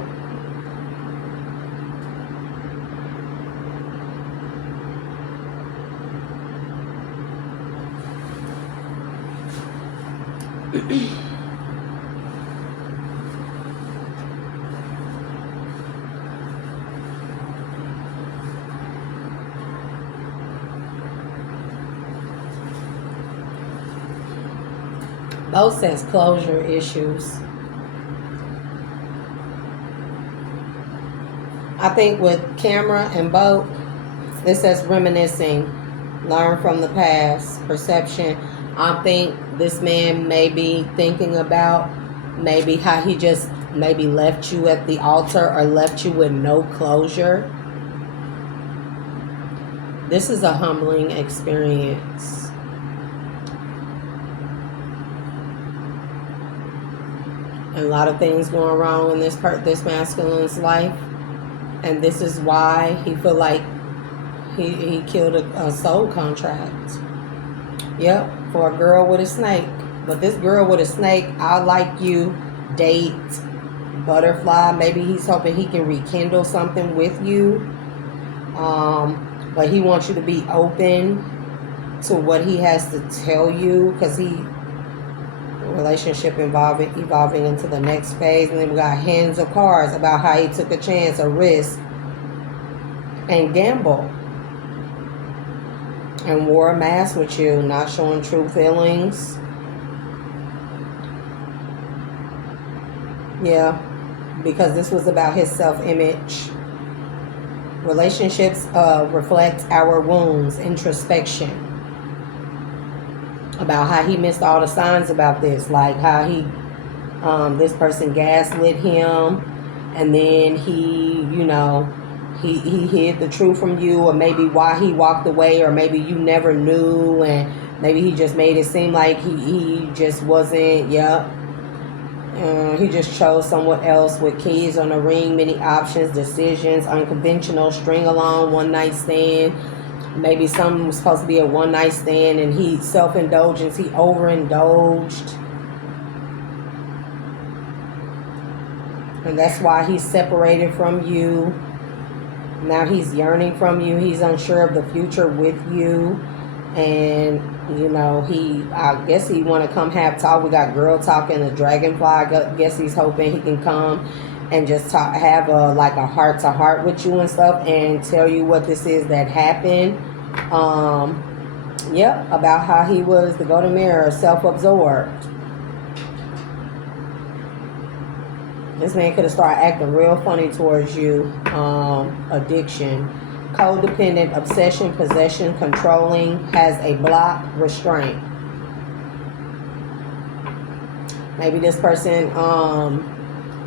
Both says closure issues. I think with camera and boat, this says reminiscing, learn from the past, perception. I think this man may be thinking about maybe how he just maybe left you at the altar or left you with no closure. This is a humbling experience. A lot of things going wrong in this masculine's life, and this is why he feel like he killed a soul contract. Yep, for a girl with a snake. But this girl with a snake, I like you, date, butterfly. Maybe he's hoping he can rekindle something with you, but he wants you to be open to what he has to tell you, because relationship evolving into the next phase. And then we got hands of cards about how he took a chance, a risk, and gamble. and wore a mask with you, not showing true feelings. Yeah, because this was about his self-image. Relationships reflect our wounds, introspection. About how he missed all the signs about this, like how he, this person gaslit him, and then he, you know, he hid the truth from you, or maybe why he walked away, or maybe you never knew, and maybe he just made it seem like he just wasn't, he just chose someone else with keys on the ring, many options, decisions, unconventional, string along, one night stand. Maybe something was supposed to be a one night stand and he self-indulgence, he overindulged. And that's why he's separated from you. Now he's yearning from you. He's unsure of the future with you. And you know, I guess he want to come have talk. We got girl talk and a dragonfly. I guess he's hoping he can come and just talk, have a like a heart to heart with you and stuff, and tell you what this is that happened. Yep, about how he was the go-to mirror, self-absorbed. This man could have started acting real funny towards you. Addiction. Codependent, obsession, possession, controlling, has a block, restraint. Maybe this person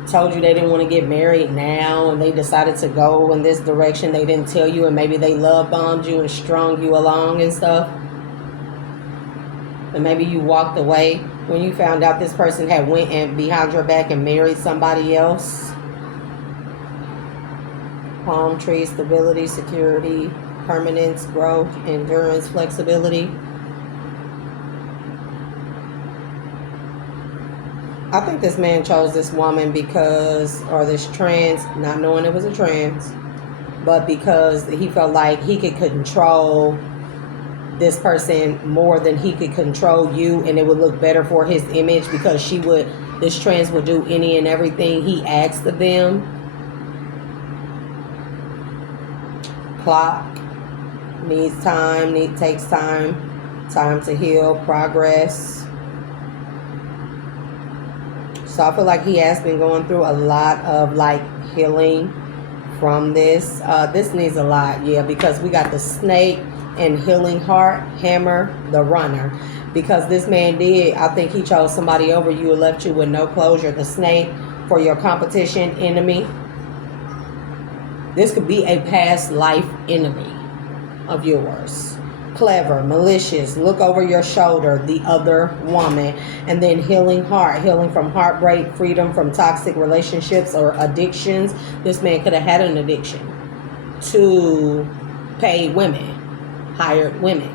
told you they didn't want to get married now and they decided to go in this direction. They didn't tell you, and maybe they love bombed you and strung you along and stuff. And maybe you walked away when you found out this person had went and behind your back and married somebody else. Palm tree, stability, security, permanence, growth, endurance, flexibility. I think this man chose this woman because, or this trans, not knowing it was a trans, but because he felt like he could control this person more than he could control you, and it would look better for his image because this trans would do any and everything he asked of them. Clock needs time, takes time to heal, progress. So I feel like he has been going through a lot of like healing from this. This needs a lot, yeah, because we got the snake and healing heart, hammer, the runner. Because this man I think he chose somebody over you and left you with no closure. The snake for your competition, enemy. This could be a past life enemy of yours. Clever, malicious, look over your shoulder, the other woman. And then healing heart, healing from heartbreak, freedom from toxic relationships or addictions. This man could have had an addiction to paid women, hired women.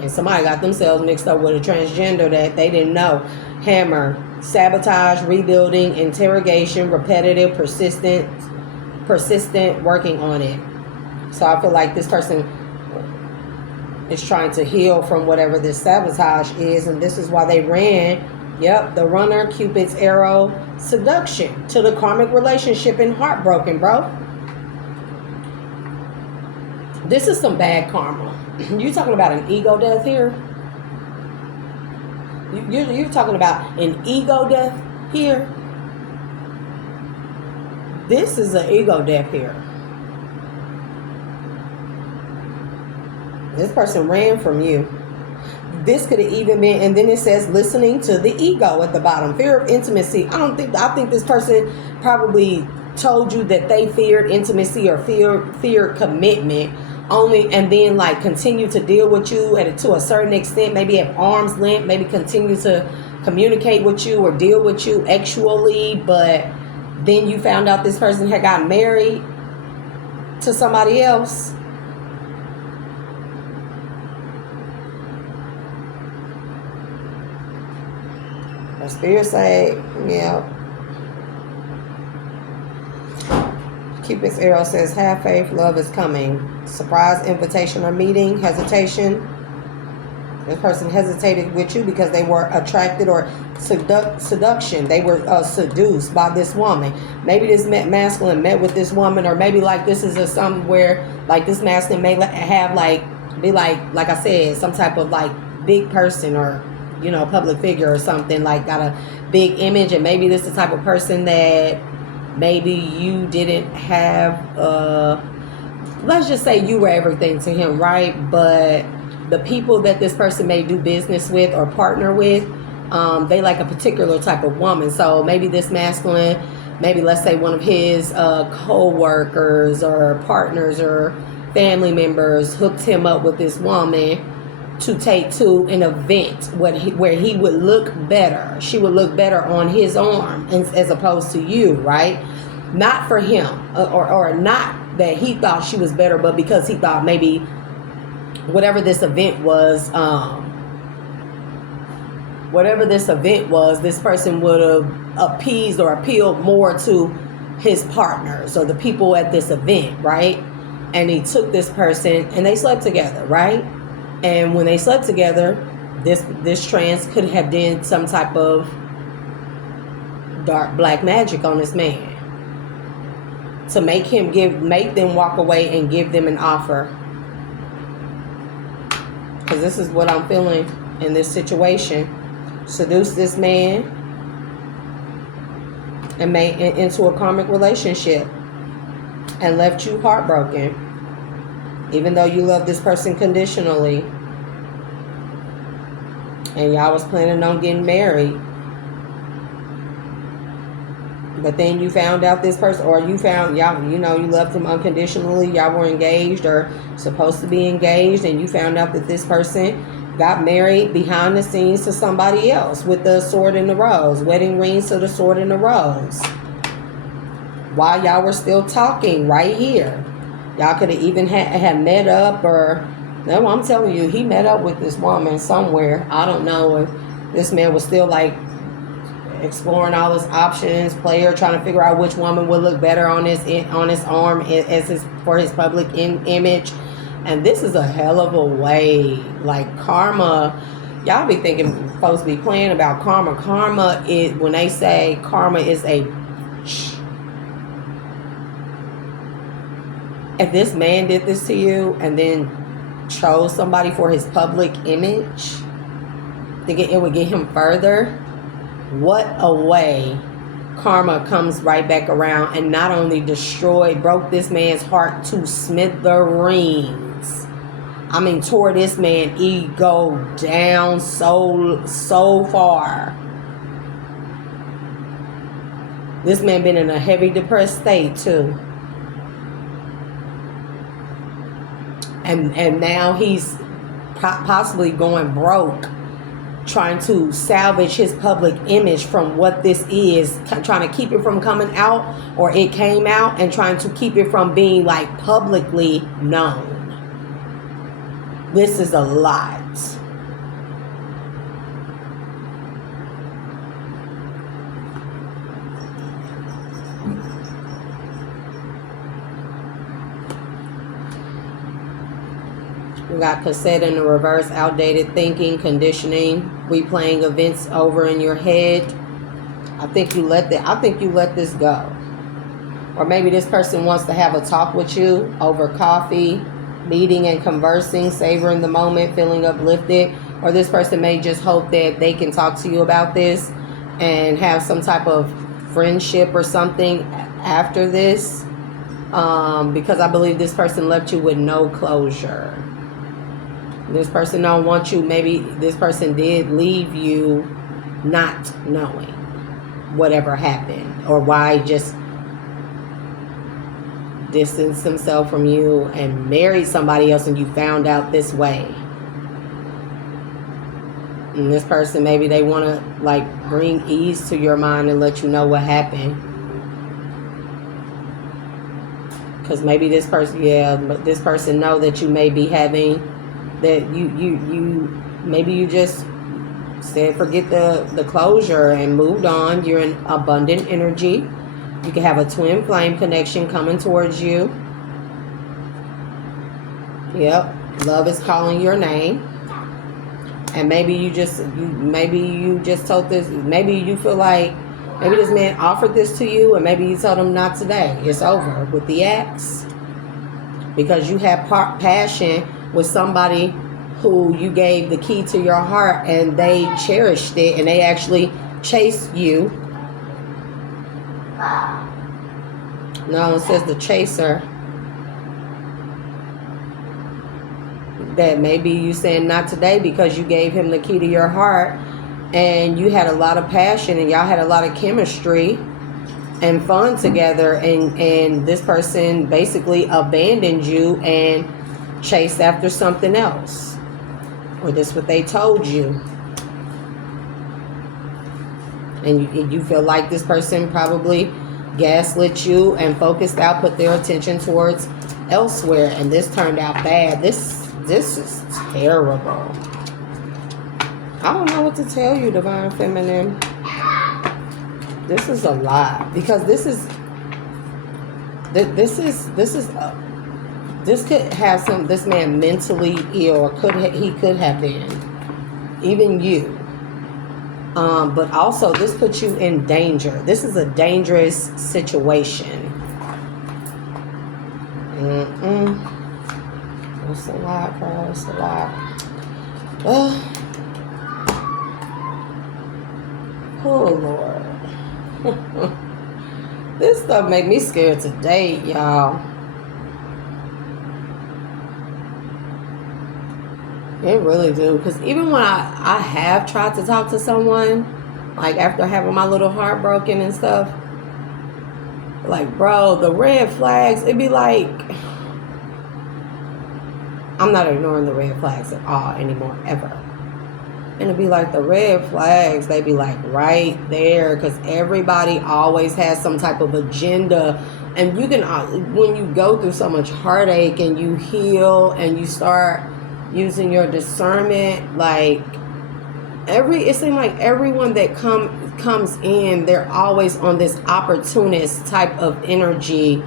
And somebody got themselves mixed up with a transgender that they didn't know. Hammer, sabotage, rebuilding, interrogation, repetitive, persistent, working on it. So I feel like this person is trying to heal from whatever this sabotage is, and this is why they ran. Yep, the runner, Cupid's arrow, seduction to the karmic relationship and heartbroken, bro. This is some bad karma. You talking about an ego death here? You're talking about an ego death here? This is an ego death here. This person ran from you. This could have even been, and then it says listening to the ego at the bottom. Fear of intimacy. I think this person probably told you that they feared intimacy or feared commitment only, and then like continue to deal with you to a certain extent, maybe at arm's length, maybe continue to communicate with you or deal with you actually, but then you found out this person had gotten married to somebody else. The spirit say, yeah. Cupid's arrow says, have faith, love is coming. Surprise invitation or meeting, hesitation. This person hesitated with you because they were attracted or seduction. They were seduced by this woman. Maybe this masculine met with this woman, or maybe like this is something where like this masculine may have like Be like I said, some type of like big person, or you know, public figure or something, like got a big image. And maybe this is the type of person that maybe you didn't have, let's just say you were everything to him, right? But the people that this person may do business with or partner with, they like a particular type of woman. So maybe this masculine, maybe let's say one of his co-workers or partners or family members hooked him up with this woman to take to an event where he would look better. She would look better on his arm as opposed to you, right? Not for him, or not that he thought she was better, but because he thought maybe whatever this event was, this person would have appeased or appealed more to his partners or the people at this event, right? And he took this person and they slept together, right? And when they slept together, this trans could have done some type of dark black magic on this man to make them walk away and give them an offer. Because this is what I'm feeling in this situation. Seduce this man and made into a karmic relationship and left you heartbroken, even though you love this person conditionally and y'all was planning on getting married. But then you found out this person, or you found y'all, you know, you loved him unconditionally, y'all were engaged or supposed to be engaged, and you found out that this person got married behind the scenes to somebody else with the sword and the rose, wedding rings to the sword and the rose, while y'all were still talking right here. Y'all could have even had met up, or no, I'm telling you, he met up with this woman somewhere. I don't know if this man was still like exploring all his options, trying to figure out which woman would look better on his arm for his public image. And this is a hell of a way, like karma. Y'all be thinking folks be playing about karma. Karma is, when they say karma is a, if this man did this to you and then chose somebody for his public image, think it would get him further. What a way karma comes right back around and not only broke this man's heart to smithereens. I mean, tore this man's ego down so far. This man been in a heavy depressed state too. And now he's possibly going broke, trying to salvage his public image from what this is, trying to keep it from coming out, or it came out, and trying to keep it from being like publicly known. This is a lot. We got cassette in the reverse, outdated thinking, conditioning, replaying events over in your head. I think you let this go. Or maybe this person wants to have a talk with you over coffee, meeting and conversing, savoring the moment, feeling uplifted. Or this person may just hope that they can talk to you about this and have some type of friendship or something after this. Because I believe this person left you with no closure. This person don't want you. Maybe this person did leave you not knowing whatever happened, or why just distanced himself from you and married somebody else, and you found out this way. And this person, maybe they want to like bring ease to your mind and let you know what happened. Because maybe this person, but this person know that you may be having, that maybe you just said forget the closure and moved on. You're in abundant energy. You can have a twin flame connection coming towards you. Yep, love is calling your name. And maybe you just told this, maybe you feel like maybe this man offered this to you, and maybe you told him not today. It's over with the ex. Because you have passion with somebody who you gave the key to your heart and they cherished it and they actually chased you. No, it says the chaser. That maybe you saying not today because you gave him the key to your heart and you had a lot of passion and y'all had a lot of chemistry and fun together, and this person basically abandoned you and chased after something else. Or this is what they told you. And you feel like this person probably gaslit you and focused out, put their attention towards elsewhere, and this turned out bad. This is terrible. I don't know what to tell you, Divine Feminine. This is a lot, because this could have this man mentally ill, or he could have been, even you. But also this puts you in danger. This is a dangerous situation. It's a lot, bro. It's a lot. Oh, Lord. This stuff make me scared to date, y'all. It really do. Because even when I have tried to talk to someone, like after having my little heart broken and stuff, like, bro, the red flags, it'd be like, I'm not ignoring the red flags at all anymore, ever. And it'd be like the red flags, they be like right there, because everybody always has some type of agenda. And you can, when you go through so much heartache and you heal and you start using your discernment, like it seems like everyone that comes in, they're always on this opportunist type of energy,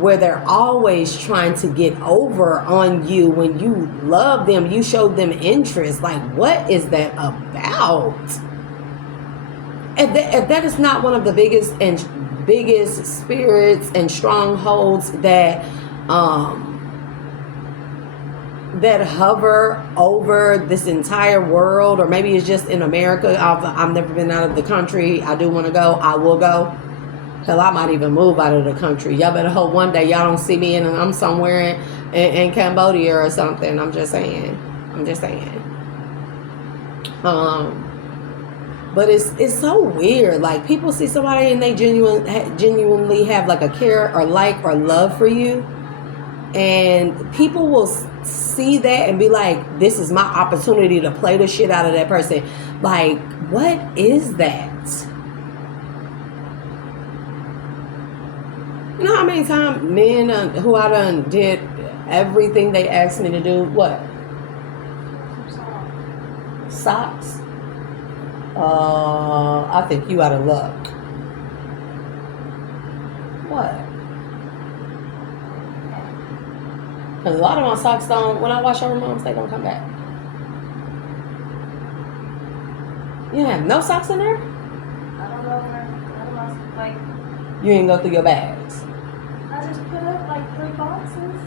where they're always trying to get over on you. When you love them, you showed them interest. Like, what is that about? If that is not one of the biggest spirits and strongholds that hover over this entire world, or maybe it's just in America. I've never been out of the country. I do want to go. I will go. Hell, I might even move out of the country. Y'all better hope one day y'all don't see me and I'm somewhere in Cambodia or something. I'm just saying. But it's so weird. Like, people see somebody and they genuinely have like a care or like or love for you, and people will see that and be like, this is my opportunity to play the shit out of that person. Like, what is that? You know how many times men who I done did everything they asked me to do? What? Socks? I think you out of luck. What? Because a lot of my socks don't, when I wash over moms, they don't come back. You have no socks in there? I don't know where, like... You didn't go through your bags? I just put up like 3 boxes.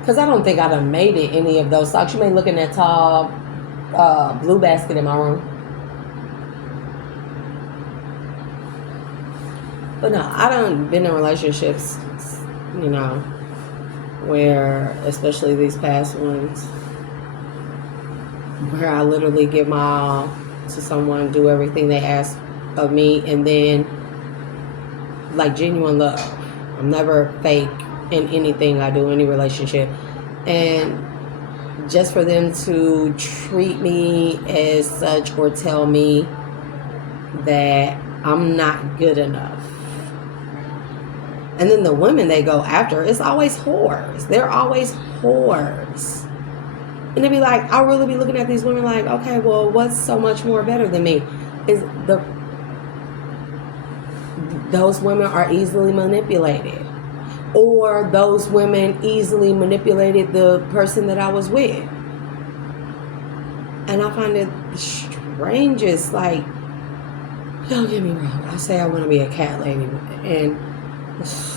Because I don't think I done made it any of those socks. You may look in that tall blue basket in my room. But no, I done been in relationships, you know, where, especially these past ones, where I literally give my all to someone, do everything they ask of me, and then, like, genuine love. I'm never fake in anything I do, any relationship. And just for them to treat me as such, or tell me that I'm not good enough. And then the women they go after, it's always whores. They're always whores. And they be like, I'll really be looking at these women like, okay, well, what's so much more better than me? Those women are easily manipulated. Or those women easily manipulated the person that I was with. And I find it the strangest. Like, don't get me wrong, I say I want to be a cat lady, and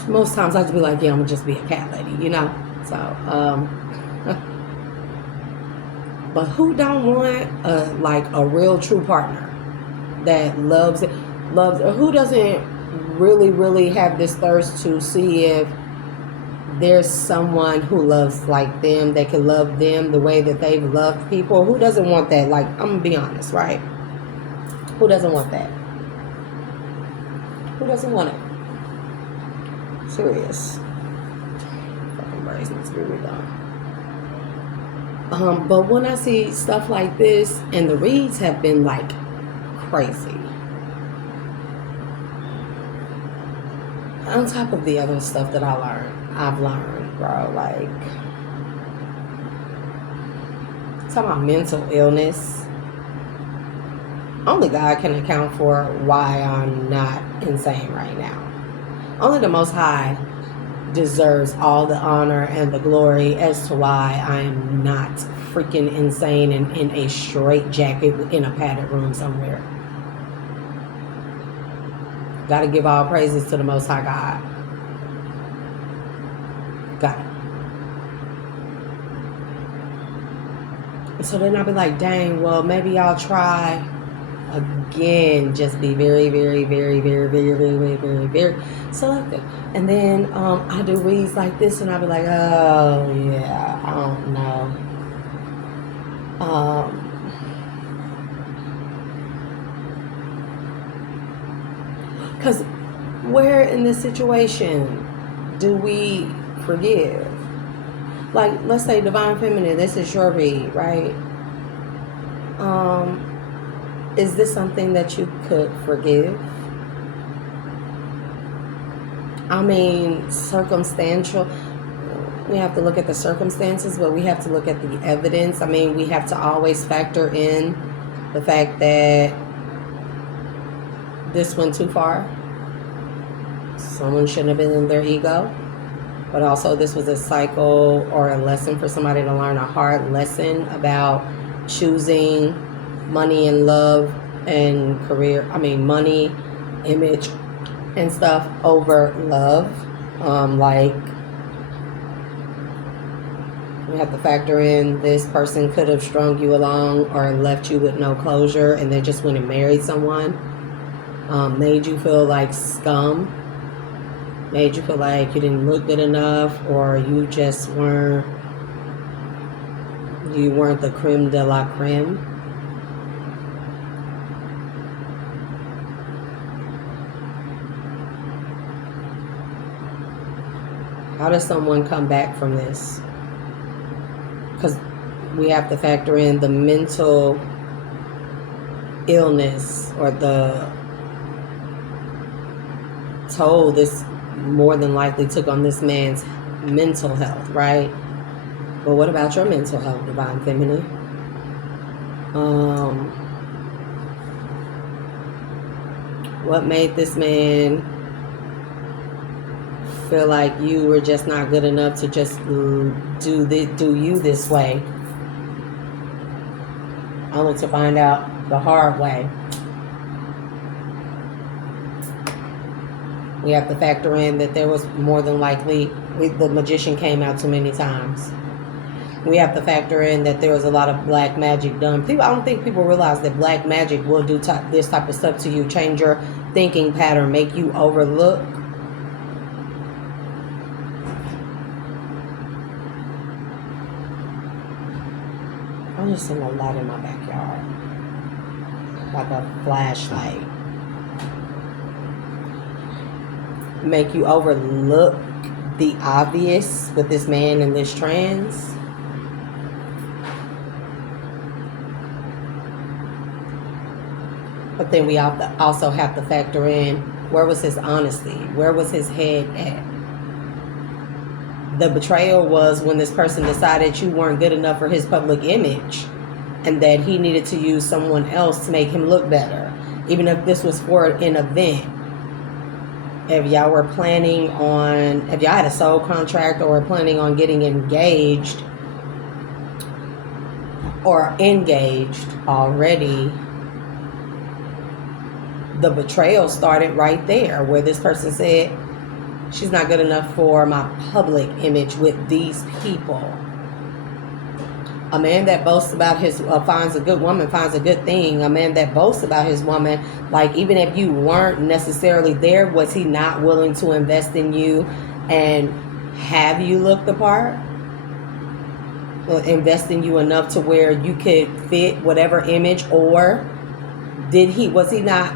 most times I just be like, yeah, I'm gonna just be a cat lady, you know. So, but who don't want a real true partner that loves it, or who doesn't really have this thirst to see if there's someone who loves like them, that can love them the way that they've loved people? Who doesn't want that? Like, I'm gonna be honest, right? Who doesn't want that? Who doesn't want it? Serious. Fucking brains needs to be redone. But when I see stuff like this, and the reads have been like crazy, on top of the other stuff that I've learned, bro, like, talking about mental illness. Only God can account for why I'm not insane right now. Only the Most High deserves all the honor and the glory as to why I am not freaking insane and in a straight jacket in a padded room somewhere. Gotta give all praises to the Most High God. Got it. So then I'll be like, dang, well, maybe I'll try again. Just be very selective. And then I do reads like this, and I'll be like, oh yeah, I don't know. Because where in this situation do we forgive? Like, let's say Divine Feminine, this is your read, right? Is this something that you could forgive? I mean, circumstantial. We have to look at the circumstances, but we have to look at the evidence. I mean, we have to always factor in the fact that this went too far. Someone shouldn't have been in their ego. But also, this was a cycle or a lesson for somebody to learn, a hard lesson about choosing money and love and career. I mean, money, image, and stuff over love. Like, we have to factor in this person could have strung you along or left you with no closure, and they just went and married someone. Made you feel like scum. Made you feel like you didn't look good enough, or you just weren't the creme de la creme. How does someone come back from this? Because we have to factor in the mental illness or the toll this more than likely took on this man's mental health, right? But what about your mental health, Divine Feminine? What made this man feel like you were just not good enough to just do you this way, only to find out the hard way? We have to factor in that there was more than likely, the magician came out too many times. We have to factor in that there was a lot of black magic done. I don't think people realize that black magic will do this type of stuff to you, change your thinking pattern, make you overlook. I'm just seeing a light in my backyard, like a flashlight. Make you overlook the obvious with this man and this trans. But then we also have to factor in, where was his honesty? Where was his head at? The betrayal was when this person decided you weren't good enough for his public image, and that he needed to use someone else to make him look better, even if this was for an event. If y'all were planning on, if y'all had a soul contract or were planning on getting engaged or engaged already, the betrayal started right there, where this person said, She's not good enough for my public image with these people. A man that boasts about his, finds a good woman, finds a good thing. A man that boasts about his woman, like even if you weren't necessarily there, was he not willing to invest in you and have you look the part? Invest in you enough to where you could fit whatever image, or was he not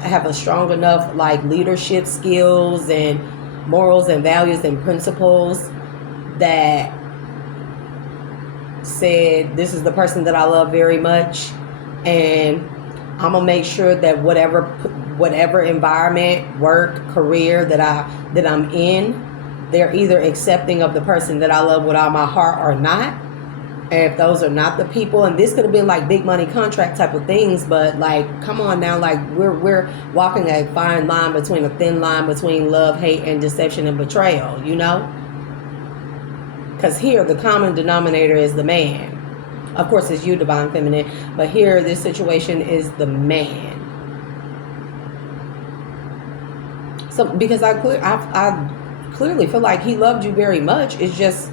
have a strong enough like leadership skills and morals and values and principles that said, this is the person that I love very much, and I'm gonna make sure that whatever environment, work, career that I'm in, they're either accepting of the person that I love with all my heart or not. And if those are not the people, and this could have been like big money contract type of things, but like, come on now, like we're walking a fine line between a thin line between love, hate, and deception and betrayal, you know? Because here the common denominator is the man. Of course, it's you, divine feminine, but here this situation is the man. So because I clearly feel like he loved you very much. It's just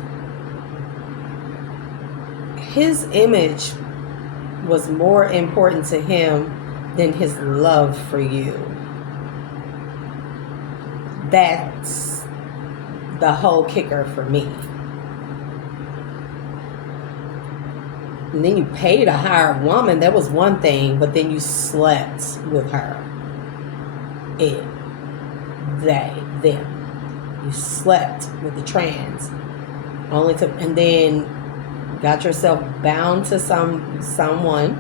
his image was more important to him than his love for you. That's the whole kicker for me. And then you paid a hired woman, that was one thing, but then you slept with her. Them. You slept with the trans. And then got yourself bound to someone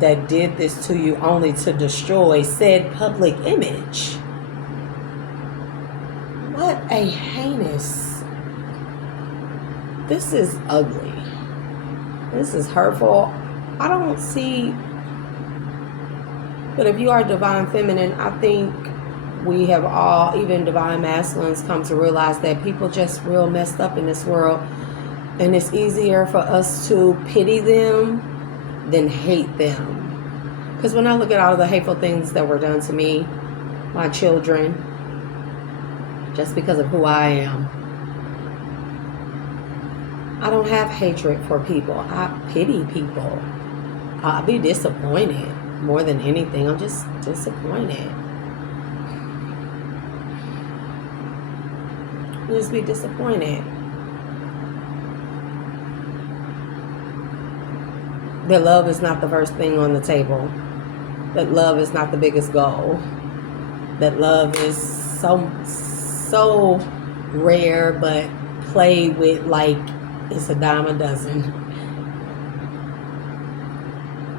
that did this to you only to destroy said public image. What a heinous. This is ugly. This is hurtful. I don't see. But if you are divine feminine, I think we have all, even divine masculines, come to realize that people just real messed up in this world. And it's easier for us to pity them than hate them. Because when I look at all of the hateful things that were done to me, my children, just because of who I am, I don't have hatred for people. I pity people. I'll be disappointed more than anything. I'm just disappointed. I'll just be disappointed. That love is not the first thing on the table. That love is not the biggest goal. That love is so rare, but played with like it's a dime a dozen.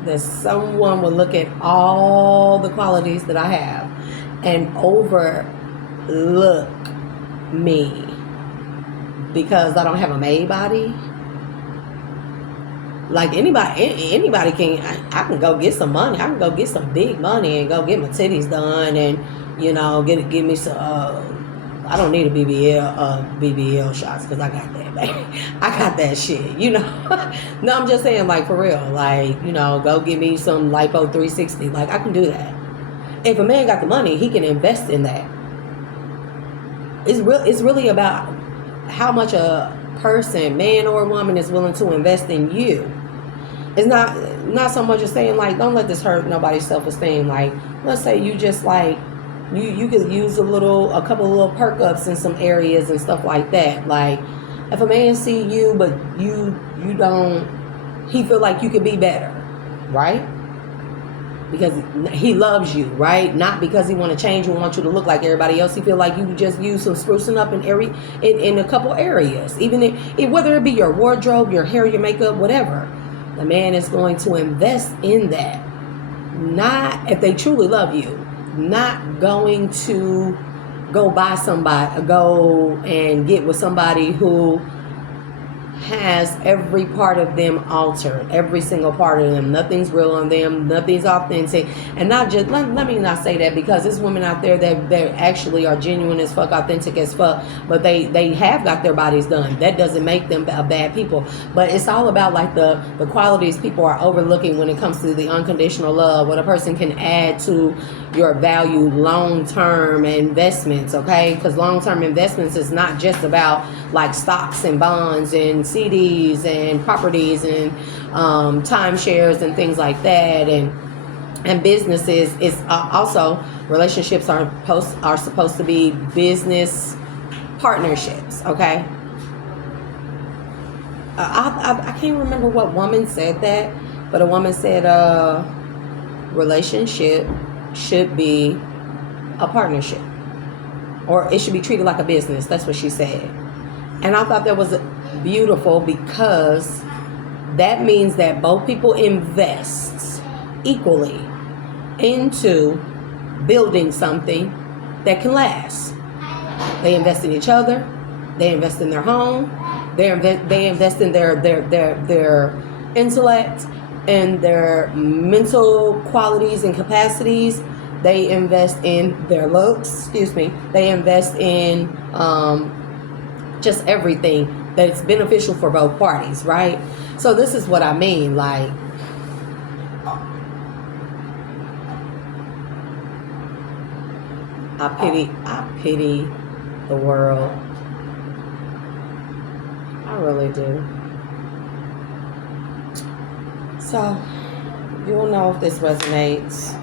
That someone will look at all the qualities that I have and overlook me because I don't have a maid body. Like anybody can. I can go get some money. I can go get some big money and go get my titties done, and give me some. I don't need a BBL shots because I got that, baby. I got that shit, No, I'm just saying, like, for real. Like, go give me some lipo 360. Like, I can do that. If a man got the money, he can invest in that. It's really about how much a person, man or woman, is willing to invest in you. It's not so much as saying, like, don't let this hurt nobody's self-esteem. Like, let's say you just, like, you could use a couple of little perk ups in some areas and stuff like that. Like, if a man see you, but you don't, he feel like you could be better, right? Because he loves you, right? Not because he want to change you and want you to look like everybody else. He feel like you could just use some sprucing up in a couple areas, even whether it be your wardrobe, your hair, your makeup, whatever. The man is going to invest in that. Not if they truly love you. Not going to go and get with somebody who has every part of them altered, every single part of them. Nothing's real on them, nothing's authentic. And not just, let me not say that, because there's women out there that they actually are genuine as fuck, authentic as fuck, but they have got their bodies done. That doesn't make them bad people. But it's all about like the qualities people are overlooking when it comes to the unconditional love, what a person can add to your value, long-term investments, okay? Because long-term investments is not just about like stocks and bonds and CDs and properties and timeshares and things like that, and businesses. Is also, relationships are supposed to be business partnerships, okay? I can't remember what woman said that, but a woman said relationship should be a partnership, or it should be treated like a business. That's what she said. And I thought that was beautiful, because that means that both people invest equally into building something that can last. They invest in each other, they invest in their home, they invest in their intellect and their mental qualities and capacities. They invest in their looks, they invest in just everything that's beneficial for both parties, right? So this is what I mean, like, I pity the world. I really do. So, you'll know if this resonates.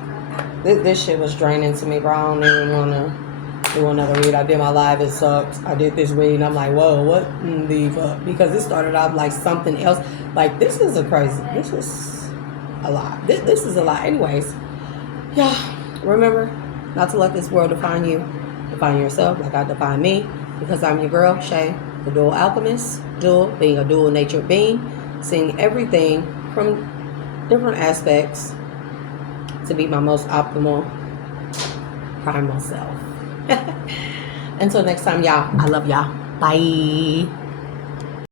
This shit was draining to me, bro. I don't even want to do another read. I did my live, it sucked. I did this read, and I'm like, whoa, what the fuck? Because it started off like something else. Like, this is a lot. This is a lot. Anyways, yeah, remember not to let this world define you. Define yourself like I define me, because I'm your girl, Shay, the Dual Alchemist. Dual, being a dual natured being, seeing everything from different aspects to be my most optimal, primal self. Until next time, y'all, I love y'all. Bye.